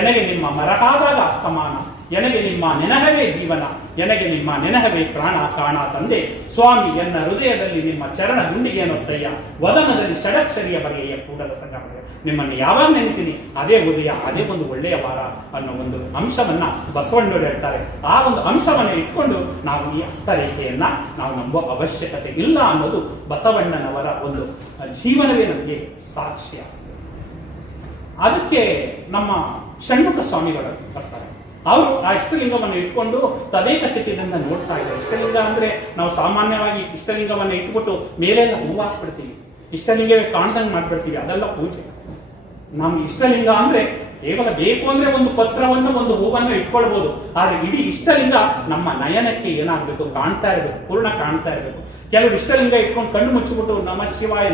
ಎನಗೆ ನಿಮ್ಮ ಮರಹಾದಾಗ ಅಸ್ತಮಾನ, ಎನಗೆ ನಿಮ್ಮ ನೆನಹವೇ ಜೀವನ, ಎನಗೆ ನಿಮ್ಮ ನೆನಹವೇ ಪ್ರಾಣ ಕಾಣ ತಂದೆ ಸ್ವಾಮಿ ಎನ್ನ ಹೃದಯದಲ್ಲಿ ನಿಮ್ಮ ಚರಣ ಗುಂಡಿಗೆ ಅನ್ನೋತ್ತಯ್ಯ, ವದನದಲ್ಲಿ ಷಡಕ್ಷರಿಯ ಬಗೆಯ ಕೂಡಲ ಸಂಗಮ. ನಿಮ್ಮನ್ನು ಯಾವಾಗ ನೆನೀತೀನಿ ಅದೇ ಉದಯ, ಅದೇ ಒಂದು ಒಳ್ಳೆಯ ವಾರ ಅನ್ನೋ ಒಂದು ಅಂಶವನ್ನ ಬಸವಣ್ಣವರು ಹೇಳ್ತಾರೆ. ಆ ಒಂದು ಅಂಶವನ್ನು ಇಟ್ಕೊಂಡು ನಾವು ಈ ಹಸ್ತರೇಖೆಯನ್ನ ನಾವು ನಂಬುವ ಅವಶ್ಯಕತೆ ಇಲ್ಲ ಅನ್ನೋದು ಬಸವಣ್ಣನವರ ಒಂದು ಜೀವನವೇ ನಮಗೆ ಸಾಕ್ಷ್ಯ. ಅದಕ್ಕೆ ನಮ್ಮ ಷಣ್ಮುಖ ಸ್ವಾಮಿಗಳು ಬರ್ತಾರೆ. ಅವರು ಆ ಇಷ್ಟಲಿಂಗವನ್ನು ಇಟ್ಕೊಂಡು ತದೇಕ ಚಿತ್ತಿನಿಂದ ನೋಡ್ತಾ ಇದ್ದಾರೆ. ಇಷ್ಟಲಿಂಗ ಅಂದ್ರೆ ನಾವು ಸಾಮಾನ್ಯವಾಗಿ ಇಷ್ಟಲಿಂಗವನ್ನು ಇಟ್ಬಿಟ್ಟು ಮೇಲೆಲ್ಲ ಹೂವು ಹಾಕ್ಬಿಡ್ತೀವಿ, ಇಷ್ಟಲಿಂಗವೇ ಕಾಣ್ದಂಗೆ ಮಾಡ್ಬಿಡ್ತೀವಿ, ಅದೆಲ್ಲ ಪೂಜೆ. ನಮ್ಗೆ ಇಷ್ಟಲಿಂಗ ಅಂದ್ರೆ ಕೇವಲ ಬೇಕು ಅಂದ್ರೆ ಒಂದು ಪತ್ರವನ್ನು ಒಂದು ಹೂವನ್ನು ಇಟ್ಕೊಳ್ಬಹುದು. ಆದ್ರೆ ಇಡೀ ಇಷ್ಟಲಿಂಗ ನಮ್ಮ ನಯನಕ್ಕೆ ಏನಾಗ್ಬೇಕು, ಕಾಣ್ತಾ ಇರಬೇಕು, ಪೂರ್ಣ ಕಾಣ್ತಾ ಇರಬೇಕು. ಕೆಲವರು ಇಷ್ಟಲಿಂಗ ಇಟ್ಕೊಂಡು ಕಣ್ಣು ಮುಚ್ಚಿಬಿಟ್ಟು ನಮ ಶಿವಾಯ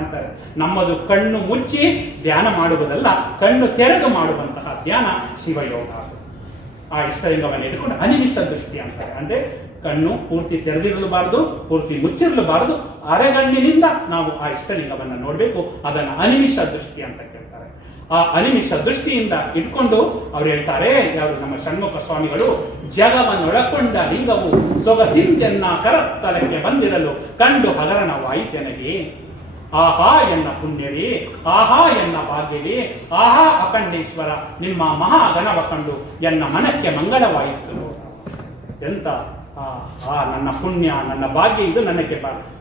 ಅಂತಾರೆ. ನಮ್ಮದು ಕಣ್ಣು ಮುಚ್ಚಿ ಧ್ಯಾನ ಮಾಡುವುದಲ್ಲ, ಕಣ್ಣು ತೆರೆದು ಮಾಡುವಂತಹ ಧ್ಯಾನ ಶಿವಯೋಗ. ಆ ಇಷ್ಟಲಿಂಗವನ್ನು ಇಟ್ಕೊಂಡು ಅನಿಮಿಷ ದೃಷ್ಟಿ ಅಂತಾರೆ. ಅಂದ್ರೆ ಕಣ್ಣು ಪೂರ್ತಿ ತೆರೆದಿರಲಬಾರದು, ಪೂರ್ತಿ ಮುಚ್ಚಿರಲಬಾರದು, ಅರೆಗಣ್ಣಿನಿಂದ ನಾವು ಆ ಇಷ್ಟಲಿಂಗವನ್ನು ನೋಡಬೇಕು. ಅದನ್ನು ಅನಿಮಿಷ ದೃಷ್ಟಿ ಅಂತ ಕೇಳ್ತಾರೆ. ಆ ಅನಿಮಿಷ ದೃಷ್ಟಿಯಿಂದ ಇಟ್ಕೊಂಡು ಅವ್ರು ಹೇಳ್ತಾರೆ, ಯಾರು ನಮ್ಮ ಷಣ್ಮುಖ ಸ್ವಾಮಿಗಳು, ಜಗವನ್ನೊಳಕೊಂಡ ಲಿಂಗವು ಸೊಗಸಿಂದೆನ್ನ ಕರಸ್ಥಳಕ್ಕೆ ಬಂದಿರಲು ಕಂಡು ಹಗರಣವಾಯಿತೆನಗೆ. ಆಹಾ ಎನ್ನ ಪುಣ್ಯವೇ, ಆಹಾ ಎನ್ನ ಭಾಗ್ಯವೇ, ಆಹಾ ಅಖಂಡೇಶ್ವರ ನಿಮ್ಮ ಮಹಾಗಣವ ಕಂಡು ಎನ್ನ ಮನಕ್ಕೆ ಮಂಗಳವಾಯಿತು. ಎಂತ ನನ್ನ ಪುಣ್ಯ, ನನ್ನ ಭಾಗ್ಯ, ಇದು ನನಗೆ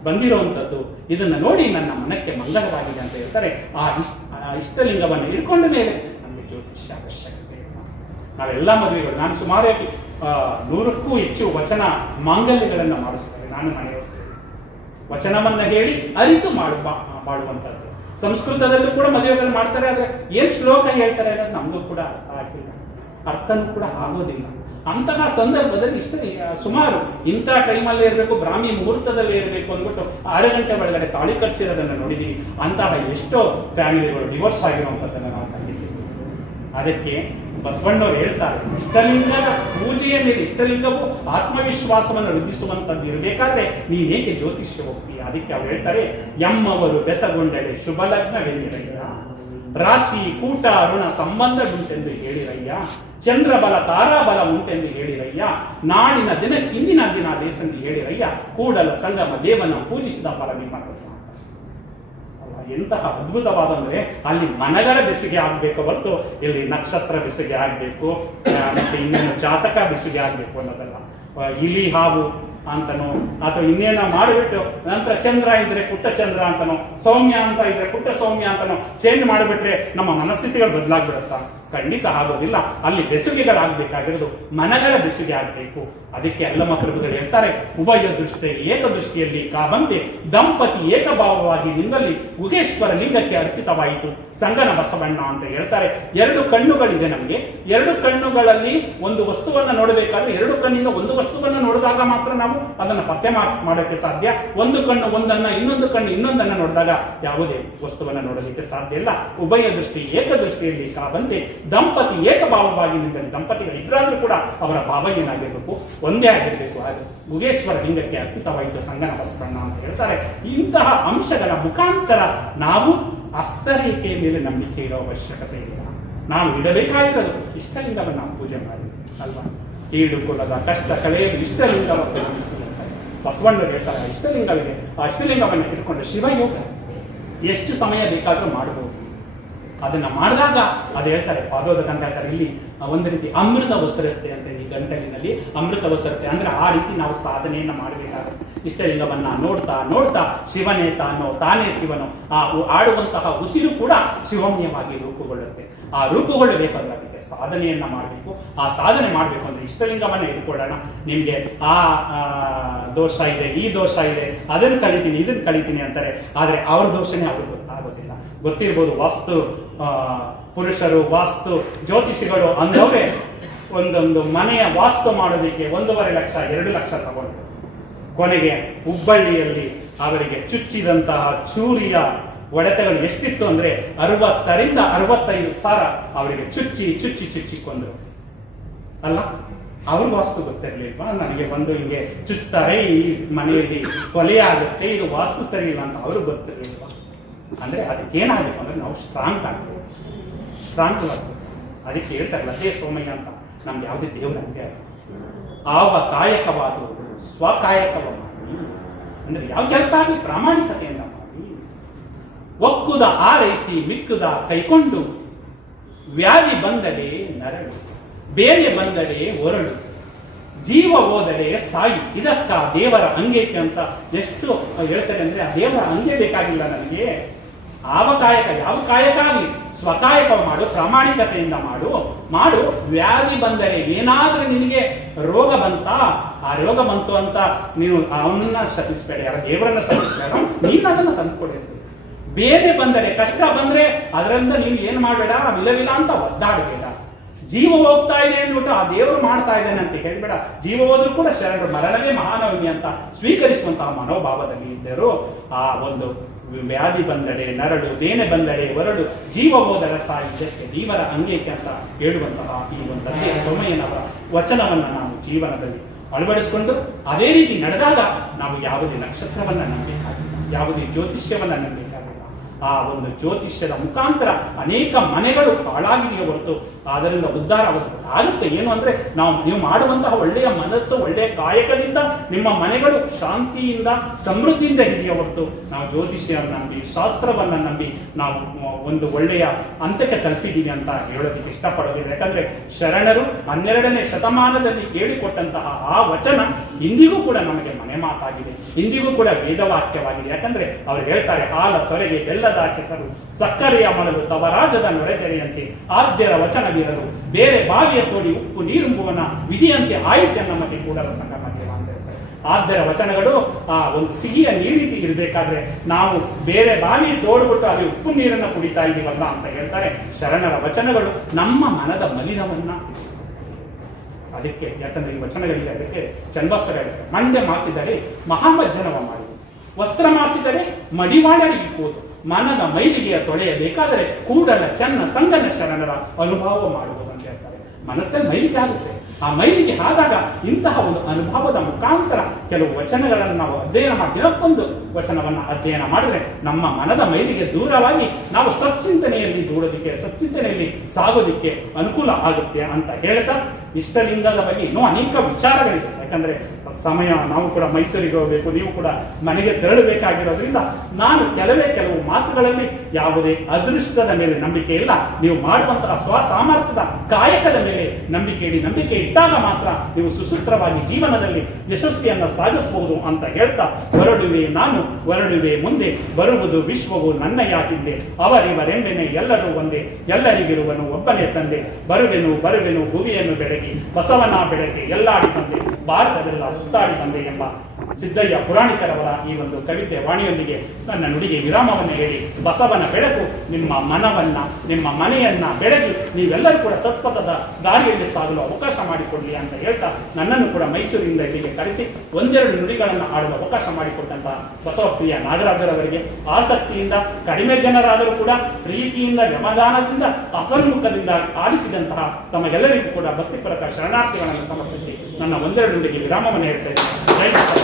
ಬಂದಿರುವಂಥದ್ದು, ಇದನ್ನು ನೋಡಿ ನನ್ನ ಮನಕ್ಕೆ ಮಂಗಳವಾಗಿದೆ ಅಂತ ಹೇಳ್ತಾರೆ. ಆ ಇಷ್ಟಲಿಂಗವನ್ನು ಇಟ್ಕೊಂಡ ಮೇಲೆ ನಮಗೆ ಜ್ಯೋತಿಷ್ಯ ಅವಶ್ಯಕತೆ ಇಲ್ಲ. ನಾವೆಲ್ಲ ಮದುವೆಗಳು, ನಾನು ಸುಮಾರು 100ಕ್ಕೂ ಹೆಚ್ಚು ವಚನ ಮಾಂಗಲ್ಯಗಳನ್ನು ಮಾಡಿಸ್ತೇವೆ. ನಾನು ಮನೆಯವರು ವಚನವನ್ನ ಹೇಳಿ ಅರಿತು ಮಾಡುವಂಥದ್ದು. ಸಂಸ್ಕೃತದಲ್ಲೂ ಕೂಡ ಮದುವೆಗಳು ಮಾಡ್ತಾರೆ. ಆದ್ರೆ ಏನ್ ಶ್ಲೋಕ ಹೇಳ್ತಾರೆ ಅನ್ನೋದು ನಮಗೂ ಕೂಡ ಅರ್ಥ ಆಗಿಲ್ಲ, ಅರ್ಥನೂ ಕೂಡ ಆಗೋದಿಲ್ಲ. ಅಂತಹ ಸಂದರ್ಭದಲ್ಲಿ ಸುಮಾರು ಇಂಥ ಟೈಮಲ್ಲೇ ಇರಬೇಕು, ಬ್ರಾಹ್ಮಿ ಮುಹೂರ್ತದಲ್ಲೇ ಇರಬೇಕು ಅಂದ್ಬಿಟ್ಟು 6 ಗಂಟೆ ಒಳಗಡೆ ತಾಳಿ ಕಟ್ಸಿರೋದನ್ನ ನೋಡಿದೀವಿ. ಅಂತಹ ಎಷ್ಟೋ ಫ್ಯಾಮಿಲಿಗಳು ಡಿವೋರ್ಸ್ ಆಗಿರುವಂಥದ್ದನ್ನು ನಾವು ಕಂಡಿದ್ದೀವಿ. ಅದಕ್ಕೆ ಬಸವಣ್ಣವರು ಹೇಳ್ತಾರೆ, ಇಷ್ಟಲಿಂಗದ ಪೂಜೆಯ ಮೇಲೆ, ಇಷ್ಟಲಿಂಗವು ಆತ್ಮವಿಶ್ವಾಸವನ್ನು ವೃದ್ಧಿಸುವಂತದ್ದು ಇರಬೇಕಾದ್ರೆ ನೀನೇಕೆ ಜ್ಯೋತಿಷ್ಯ ಹೋಗ್ತೀಯ? ಅದಕ್ಕೆ ಅವ್ರು ಹೇಳ್ತಾರೆ, ಎಮ್ಮವರು ಬೆಸಗೊಂಡರೆ ಶುಭ ಲಗ್ನವೆಂದಿರಯ್ಯ, ರಾಶಿ ಕೂಟ ಋಣ ಸಂಬಂಧವುಂಟೆಂದು ಹೇಳಿರಯ್ಯ, ಚಂದ್ರಬಲ ತಾರಾಬಲ ಉಂಟೆಂದು ಹೇಳಿರಯ್ಯ, ನಾಡಿನ ದಿನಕ್ಕೆ ಇಂದಿನ ದಿನ ದೇಸಂದು ಹೇಳಿರಯ್ಯ, ಕೂಡಲ ಸಂಗಮ ದೇವನ ಪೂಜಿಸಿದ ಫಲ ನಿಮ್ಮ. ಎಂತಹ ಅದ್ಭುತವಾದಂದ್ರೆ ಅಲ್ಲಿ ಮನಗಳ ಬೆಸುಗೆ ಆಗ್ಬೇಕು ಹೊರತು ಇಲ್ಲಿ ನಕ್ಷತ್ರ ಬೆಸುಗೆ ಆಗ್ಬೇಕು, ಮತ್ತೆ ಇನ್ನೇನು ಜಾತಕ ಬೆಸುಗೆ ಆಗ್ಬೇಕು ಅನ್ನೋದಲ್ಲ. ಇಲಿ ಹಾವು ಅಂತನೋ ಅಥವಾ ಇನ್ನೇನ ಮಾಡಿಬಿಟ್ಟು ನಂತರ ಚಂದ್ರ ಇದ್ರೆ ಪುಟ್ಟ ಚಂದ್ರ ಅಂತನೋ, ಸೌಮ್ಯ ಅಂತ ಇದ್ರೆ ಪುಟ್ಟ ಸೌಮ್ಯ ಅಂತನೋ ಚೇಂಜ್ ಮಾಡಿಬಿಟ್ರೆ ನಮ್ಮ ಮನಸ್ಥಿತಿಗಳು ಬದಲಾಗ್ಬಿಡುತ್ತಾ? ಖಂಡಿತ ಆಗೋದಿಲ್ಲ. ಅಲ್ಲಿ ಬೆಸುಗೆಗಳಾಗಬೇಕಾಗಿರೋದು ಮನಗಳ ಬೆಸುಗೆ ಆಗಬೇಕು. ಅದಕ್ಕೆ ಅಲ್ಲಮ ಪ್ರಭುಗಳು ಹೇಳ್ತಾರೆ, ಉಭಯ ದೃಷ್ಟಿ ಏಕದೃಷ್ಟಿಯಲ್ಲಿ ಕಾಬಂತೆ ದಂಪತಿ ಏಕಭಾವವಾಗಿ ನಿಂದಲ್ಲಿ ಉಗೇಶ್ವರ ಲಿಂಗಕ್ಕೆ ಅರ್ಪಿತವಾಯಿತು ಸಂಗನ ಬಸವಣ್ಣ ಅಂತ ಹೇಳ್ತಾರೆ. 2 ಕಣ್ಣುಗಳಿದೆ ನಮಗೆ. 2 ಕಣ್ಣುಗಳಲ್ಲಿ ಒಂದು ವಸ್ತುವನ್ನು ನೋಡಬೇಕಾದ್ರೆ 2 ಕಣ್ಣಿಂದ ಒಂದು ವಸ್ತುವನ್ನು ನೋಡಿದಾಗ ಮಾತ್ರ ನಾವು ಅದನ್ನು ಪತ್ತೆ ಮಾಡೋಕ್ಕೆ ಸಾಧ್ಯ. ಒಂದು ಕಣ್ಣು ಒಂದನ್ನ, ಇನ್ನೊಂದು ಕಣ್ಣು ಇನ್ನೊಂದನ್ನ ನೋಡಿದಾಗ ಯಾವುದೇ ವಸ್ತುವನ್ನು ನೋಡಲಿಕ್ಕೆ ಸಾಧ್ಯ ಇಲ್ಲ. ಉಭಯ ದೃಷ್ಟಿ ಏಕದೃಷ್ಟಿಯಲ್ಲಿ ಕಾಬಂತೆ ದಂಪತಿ ಏಕಭಾವವಾಗಿ ನಿಂತಲ್ಲಿ, ದಂಪತಿಗಳು ಇಬ್ಬರಾದ್ರೂ ಕೂಡ ಅವರ ಭಾವ ಏನಾಗಿರಬೇಕು, ಒಂದೇ ಆಗಿರಬೇಕು. ಹಾಗೆ ಗುಗೇಶ್ವರ ಲಿಂಗಕ್ಕೆ ಅರ್ಪಿತವಾಯಿತು ಸಂಗನ ಬಸವಣ್ಣ ಅಂತ ಹೇಳ್ತಾರೆ. ಇಂತಹ ಅಂಶಗಳ ಮುಖಾಂತರ ನಾವು ಹಸ್ತರೇಖೆಯ ಮೇಲೆ ನಂಬಿಕೆ ಇರೋ ಅವಶ್ಯಕತೆ ಇಲ್ಲ. ನಾವು ಇಡಬೇಕಾಗಿರೋದು ಇಷ್ಟಲಿಂಗವನ್ನು ನಾವು ಪೂಜೆ ಮಾಡಿ ಅಲ್ವಾ? ಈಡು ಕುಲದ ಕಷ್ಟ ಕಳೆಯಲು ಇಷ್ಟಲಿಂಗವನ್ನು ಬಸವಣ್ಣರು ಹೇಳ್ತಾರೆ. ಇಷ್ಟಲಿಂಗವಿದೆ, ಆ ಇಷ್ಟಲಿಂಗವನ್ನು ಇಟ್ಕೊಂಡು ಶಿವಯೋಗ ಎಷ್ಟು ಸಮಯ ಬೇಕಾದರೂ ಮಾಡಬಹುದು. ಅದನ್ನ ಮಾಡಿದಾಗ ಅದು ಹೇಳ್ತಾರೆ, ಪಾದೋದಕ ಅಂತ ಹೇಳ್ತಾರೆ. ಇಲ್ಲಿ ಒಂದು ರೀತಿ ಅಮೃತ ಒಸರುತ್ತೆ ಅಂತ, ಈ ಗಂಟಲಿನಲ್ಲಿ ಅಮೃತ ಒಸರುತ್ತೆ ಅಂದ್ರೆ ಆ ರೀತಿ ನಾವು ಸಾಧನೆಯನ್ನ ಮಾಡಬೇಕಾಗುತ್ತೆ. ಇಷ್ಟಲಿಂಗವನ್ನ ನೋಡ್ತಾ ನೋಡ್ತಾ ಶಿವನೇ ತಾನೇ ಶಿವನು ಆ ಆಡುವಂತಹ ಉಸಿರು ಕೂಡ ಶಿವಮಯವಾಗಿ ರೂಪುಗೊಳ್ಳುತ್ತೆ. ಆ ರೂಪುಗೊಳ್ಳಬೇಕಾದ್ರೆ ಅದಕ್ಕೆ ಸಾಧನೆಯನ್ನ ಮಾಡಬೇಕು. ಆ ಸಾಧನೆ ಮಾಡಬೇಕು ಅಂದ್ರೆ ಇಷ್ಟಲಿಂಗವನ್ನ ಇಟ್ಕೊಳ್ಳೋಣ. ನಿಮ್ಗೆ ಆ ದೋಷ ಇದೆ, ಈ ದೋಷ ಇದೆ, ಅದನ್ನು ಕಲಿತೀನಿ ಇದನ್ನು ಕಲಿತೀನಿ ಅಂತಾರೆ. ಆದ್ರೆ ಅವ್ರ ದೋಷನೇ ಅವ್ರಿಗೆ ಗೊತ್ತಾಗೋದಿಲ್ಲ. ಗೊತ್ತಿರ್ಬೋದು, ವಾಸ್ತು ಪುರುಷರು, ವಾಸ್ತು ಜ್ಯೋತಿಷಿಗಳು ಅಂದವ್ರೆ ಒಂದೊಂದು ಮನೆಯ ವಾಸ್ತು ಮಾಡೋದಕ್ಕೆ 1.5 ಲಕ್ಷ 2 ಲಕ್ಷ ತಗೊಂಡು ಕೊನೆಗೆ ಹುಬ್ಬಳ್ಳಿಯಲ್ಲಿ ಅವರಿಗೆ ಚುಚ್ಚಿದಂತಹ ಚೂರಿಯ ಒಡೆತಗಳು ಎಷ್ಟಿತ್ತು ಅಂದ್ರೆ 60ರಿಂದ 65 ಸಾವಿರ ಅವರಿಗೆ ಚುಚ್ಚಿ ಕೊಂದ್ರು. ಅಲ್ಲ, ಅವ್ರಿಗೆ ವಾಸ್ತು ಗೊತ್ತಿರ್ಲಿಲ್ವಾ? ನನಗೆ ಬಂದು ಹಿಂಗೆ ಚುಚ್ತಾರೆ, ಈ ಮನೆಯಲ್ಲಿ ಕೊಲೆ ಆಗುತ್ತೆ, ಇದು ವಾಸ್ತು ಸರಿ ಇಲ್ಲ ಅಂತ ಅವ್ರಿಗೆ ಗೊತ್ತಿರ್ಲಿಲ್ವಾ? ಅಂದ್ರೆ ಅದಕ್ಕೇನಾಗಬೇಕು ಅಂದ್ರೆ ನಾವು ಸ್ಟ್ರಾಂಗ್ ಆಗಬೇಕು. ಅದಕ್ಕೆ ಹೇಳ್ತಾರಲ್ಲ, ಅದೇ ಸೋಮಯ್ಯ ಅಂತ, ನಮ್ಗೆ ಯಾವುದೇ ದೇವರ ಅಂತೆ ಆವ ಕಾಯಕವಾದ ಸ್ವಕಾಯಕವ ಮಾಡಿ, ಅಂದ್ರೆ ಯಾವ ಕೆಲಸ ಆಗಲಿ ಪ್ರಾಮಾಣಿಕತೆಯಿಂದ ಮಾಡಿ, ಒಕ್ಕುದ ಆರೈಸಿ ಮಿಕ್ಕುದ ಕೈಕೊಂಡು, ವ್ಯಾಧಿ ಬಂದಡೆ ನರಳು, ಬೇನೆ ಬಂದಡೆ ಒರಳು, ಜೀವ ಹೋದರೆ ಸಾಯಿ, ಇದಕ್ಕ ದೇವರ ಅಂಗೈಕೆ ಅಂತ ಎಷ್ಟು ಹೇಳ್ತಾರೆ ಅಂದ್ರೆ, ಆ ದೇವರ ಅಂಗೆ ಬೇಕಾಗಿಲ್ಲ ನನಗೆ. ಯಾವ ಕಾಯಕ ಆಗಲಿ ಸ್ವಕಾಯಕ ಮಾಡು, ಪ್ರಾಮಾಣಿಕತೆಯಿಂದ ಮಾಡು. ವ್ಯಾಧಿ ಬಂದರೆ, ಏನಾದ್ರೂ ನಿನಗೆ ರೋಗ ಬಂತ, ಆ ರೋಗ ಬಂತು ಅಂತ ನೀನು ಅವನನ್ನ ಶಪಿಸ್ಬೇಡ, ಯಾರ ದೇವರನ್ನ ಶಪಿಸ್ಬೇಡ, ನೀನು ಅದನ್ನ ತಂದುಕೊಡಿ. ಬೇರೆ ಬಂದರೆ, ಕಷ್ಟ ಬಂದ್ರೆ ಅದರಿಂದ ನೀನು ಏನ್ ಮಾಡಬೇಡ, ವಿಲವಿಲ ಅಂತ ಒದ್ದಾಡಬೇಡ. ಜೀವ ಹೋಗ್ತಾ ಇದೆ ಅಂದ್ಬಿಟ್ಟು ಆ ದೇವರು ಮಾಡ್ತಾ ಇದ್ದಾನೆ ಅಂತ ಹೇಳ್ಬೇಡ. ಜೀವ ಹೋದ್ರೂ ಕೂಡ ಶರಣರು ಮರಣವೇ ಮಹಾನವಮಿ ಅಂತ ಸ್ವೀಕರಿಸುವಂತಹ ಮನೋಭಾವದಲ್ಲಿ ಇದ್ದರು. ಆ ಒಂದು ವ್ಯಾಧಿ ಬಂದಡೆ ನರಳು, ಬೇನೆ ಬಂದಡೆ ಹೊರಡು, ಜೀವ ಹೋದರ ಸಾಹಿತ್ಯಕ್ಕೆ ದೇವರ ಅಂಗೈಕೆ ಅಂತ ಹೇಳುವಂತಹ ಈ ಒಂದು ಸೋಮಯ್ಯನವರ ವಚನವನ್ನ ನಾವು ಜೀವನದಲ್ಲಿ ಅಳವಡಿಸಿಕೊಂಡು ಅದೇ ರೀತಿ ನಡೆದಾಗ ನಾವು ಯಾವುದೇ ನಕ್ಷತ್ರವನ್ನ ನಂಬಬೇಕಾಗಿಲ್ಲ, ಯಾವುದೇ ಜ್ಯೋತಿಷ್ಯವನ್ನ ನಂಬಬೇಕಾಗಿಲ್ಲ. ಆ ಒಂದು ಜ್ಯೋತಿಷ್ಯದ ಮುಖಾಂತರ ಅನೇಕ ಮನೆಗಳು ಹಾಳಾಗಿದೆಯೇ ಹೊರತು ಅದರಿಂದ ಉದ್ಧಾರ ಆಗುತ್ತೆ. ಏನು ಅಂದ್ರೆ ನೀವು ಮಾಡುವಂತಹ ಒಳ್ಳೆಯ ಮನಸ್ಸು, ಒಳ್ಳೆಯ ಕಾಯಕದಿಂದ ನಿಮ್ಮ ಮನೆಗಳು ಶಾಂತಿಯಿಂದ ಸಮೃದ್ಧಿಯಿಂದ ಇದೆಯೇ ಹೊರತು ನಾವು ಜ್ಯೋತಿಷ್ಯವನ್ನ ನಂಬಿ, ಶಾಸ್ತ್ರವನ್ನ ನಂಬಿ ನಾವು ಒಂದು ಒಳ್ಳೆಯ ಹಂತಕ್ಕೆ ತಲುಪಿದ್ದೀವಿ ಅಂತ ಹೇಳೋದಕ್ಕೆ ಇಷ್ಟಪಡೋದಿಲ್ಲ. ಯಾಕಂದ್ರೆ ಶರಣರು 12ನೇ ಶತಮಾನದಲ್ಲಿ ಹೇಳಿಕೊಟ್ಟಂತಹ ಆ ವಚನ ಇಂದಿಗೂ ಕೂಡ ನಮಗೆ ಮನೆ ಮಾತಾಗಿದೆ, ಇಂದಿಗೂ ಕೂಡ ವೇದವಾಕ್ಯವಾಗಿದೆ. ಯಾಕಂದ್ರೆ ಅವ್ರು ಹೇಳ್ತಾರೆ, ಹಾಲ ತೊರೆಗೆ ಬೆಲ್ಲದ ಕೆಸರು, ಸಕ್ಕರೆಯ ಮಣಲು ತವರಾಜದ ನೊರೆತೆರೆಯಂತೆ ಆದ್ಯರ ವಚನವಿರಲು, ಬೇರೆ ಬಾವಿಯ ತೋಡಿ ಉಪ್ಪು ನೀರುಂಬುವನ ವಿಧಿಯಂತೆ ಆಯಿತ್ಯ ನಮಗೆ ಕೂಡಲ ಸಂಗಮ ದೇವ ಅಂತ ಹೇಳ್ತಾರೆ. ಆದ್ಯರ ವಚನಗಳು ಆ ಒಂದು ಸಿಹಿಯ ನೀರಿತಿ ಇರಬೇಕಾದ್ರೆ ನಾವು ಬೇರೆ ಬಾವಿ ತೋಡ್ಬಿಟ್ಟು ಅಲ್ಲಿ ಉಪ್ಪು ನೀರನ್ನ ಕುಡಿತಾ ಇದೀವಲ್ಲ ಅಂತ ಹೇಳ್ತಾರೆ. ಶರಣರ ವಚನಗಳು ನಮ್ಮ ಮನದ ಮಲಿನವನ್ನ, ಅದಕ್ಕೆ ಯಾಕಂದ್ರೆ ಈ ವಚನಗಳಿಗೆ ಅದಕ್ಕೆ ಚನ್ನಬಸವ ಹೇಳ್ತಾರೆ, ಮಂಡ್ಯ ಮಾಸಿದರೆ ಮಹಾಮಜ್ಜನವ ಮಾಡಿ, ವಸ್ತ್ರ ಮಾಸಿದರೆ ಮಡಿವಾಡರಿಗಿಪ್ಪುವುದು, ಮನದ ಮೈಲಿಗೆಯ ತೊಳೆಯಬೇಕಾದರೆ ಕೂಡಲ ಚೆನ್ನ ಸಂಗನ ಶರಣರ ಅನುಭವ ಮಾಡುವುದು ಅಂತ ಹೇಳ್ತಾರೆ. ಮನಸ್ಸಲ್ಲಿ ಮೈಲಿಗೆ ಆಗುತ್ತೆ. ಆ ಮೈಲಿಗೆ ಆದಾಗ ಇಂತಹ ಒಂದು ಅನುಭವದ ಮುಖಾಂತರ ಕೆಲವು ವಚನಗಳನ್ನು ನಾವು ಅಧ್ಯಯನ ಮಾಡಿ, ದಿನಕ್ಕೊಂದು ವಚನವನ್ನು ಅಧ್ಯಯನ ಮಾಡಿದ್ರೆ ನಮ್ಮ ಮನದ ಮೈಲಿಗೆ ದೂರವಾಗಿ ನಾವು ಸಚ್ಚಿಂತನೆಯಲ್ಲಿ ದೂಡೋದಿಕ್ಕೆ, ಸಚ್ಚಿಂತನೆಯಲ್ಲಿ ಸಾಗೋದಿಕ್ಕೆ ಅನುಕೂಲ ಆಗುತ್ತೆ ಅಂತ ಹೇಳ್ತಾ, ಇಷ್ಟಲಿಂಗದ ಬಗ್ಗೆ ಇನ್ನೂ ಅನೇಕ ವಿಚಾರಗಳಿದೆ. ಯಾಕಂದ್ರೆ ಸಮಯ, ನಾವು ಕೂಡ ಮೈಸೂರಿಗೆ ಹೋಗಬೇಕು, ನೀವು ಕೂಡ ಮನೆಗೆ ತೆರಳಬೇಕಾಗಿರೋದ್ರಿಂದ ನಾನು ಕೆಲವು ಮಾತುಗಳಲ್ಲಿ ಯಾವುದೇ ಅದೃಷ್ಟದ ಮೇಲೆ ನಂಬಿಕೆ ಇಲ್ಲ, ನೀವು ಮಾಡುವಂತಹ ಸ್ವಸಾಮರ್ಥ್ಯದ ಕಾಯಕದ ಮೇಲೆ ನಂಬಿಕೆ ಇಟ್ಟಾಗ ಮಾತ್ರ ನೀವು ಸುಸೂತ್ರವಾಗಿ ಜೀವನದಲ್ಲಿ ಯಶಸ್ವಿಯನ್ನು ಸಾಧಿಸಬಹುದು ಅಂತ ಹೇಳ್ತಾ, ಹೊರಡುವೆ ಮುಂದೆ ಬರುವುದು ವಿಶ್ವವು ನನ್ನಯ ಹಿಂದೆ, ಅವರಿವರೆಂಬೆನೆ ಎಲ್ಲರೂ ಒಂದೇ, ಎಲ್ಲರಿಗಿರುವನು ಒಬ್ಬನೇ ತಂದೆ, ಬರುವೆನು ಭುವಿಯನ್ನು ಬೆಳಗಿ ಬಸವನ ಬೆಳಗ್ಗೆ ಎಲ್ಲಾಡಿ ಬಂದೆ, ಭಾರತವೆಲ್ಲ ಸುತ್ತಾಡಿ ಬಂದೆ ಎಂಬ ಸಿದ್ದಯ್ಯ ಪುರಾಣಿಕರವರ ಈ ಒಂದು ಕವಿತೆ ವಾಣಿಯೊಂದಿಗೆ ನನ್ನ ನುಡಿಗೆ ವಿರಾಮವನ್ನು ಹೇಳಿ, ಬಸವನ ಬೆಳಕು ನಿಮ್ಮ ಮನವನ್ನ, ನಿಮ್ಮ ಮನೆಯನ್ನ ಬೆಳಗಿ ನೀವೆಲ್ಲರೂ ಕೂಡ ಸತ್ಪಥದ ದಾರಿಯಲ್ಲಿ ಸಾಗಲು ಅವಕಾಶ ಮಾಡಿಕೊಡ್ಲಿ ಅಂತ ಹೇಳ್ತಾ, ನನ್ನನ್ನು ಕೂಡ ಮೈಸೂರಿನಿಂದ ಇಲ್ಲಿಗೆ ಕರೆಸಿ 1-2 ನುಡಿಗಳನ್ನು ಆಡುವ ಅವಕಾಶ ಮಾಡಿಕೊಟ್ಟಂತಹ ಬಸವಪ್ರಿಯ ನಾಗರಾಜರವರಿಗೆ, ಆಸಕ್ತಿಯಿಂದ ಕಡಿಮೆ ಜನರಾದರೂ ಕೂಡ ಪ್ರೀತಿಯಿಂದ ಯಮದಾನದಿಂದ ಅಸನ್ಮುಖದಿಂದ ಆಲಿಸಿದಂತಹ ತಮಗೆಲ್ಲರಿಗೂ ಕೂಡ ಭಕ್ತಿಪರಕ ಶರಣಾರ್ಥಿಗಳನ್ನು ಸಮರ್ಪಿಸಿ ನನ್ನ 1-2 ನುಡಿಗೆ ವಿರಾಮವನ್ನು ಹೇಳ್ತಾ ಇದ್ದೇನೆ. ಜೈ ಬಸವ.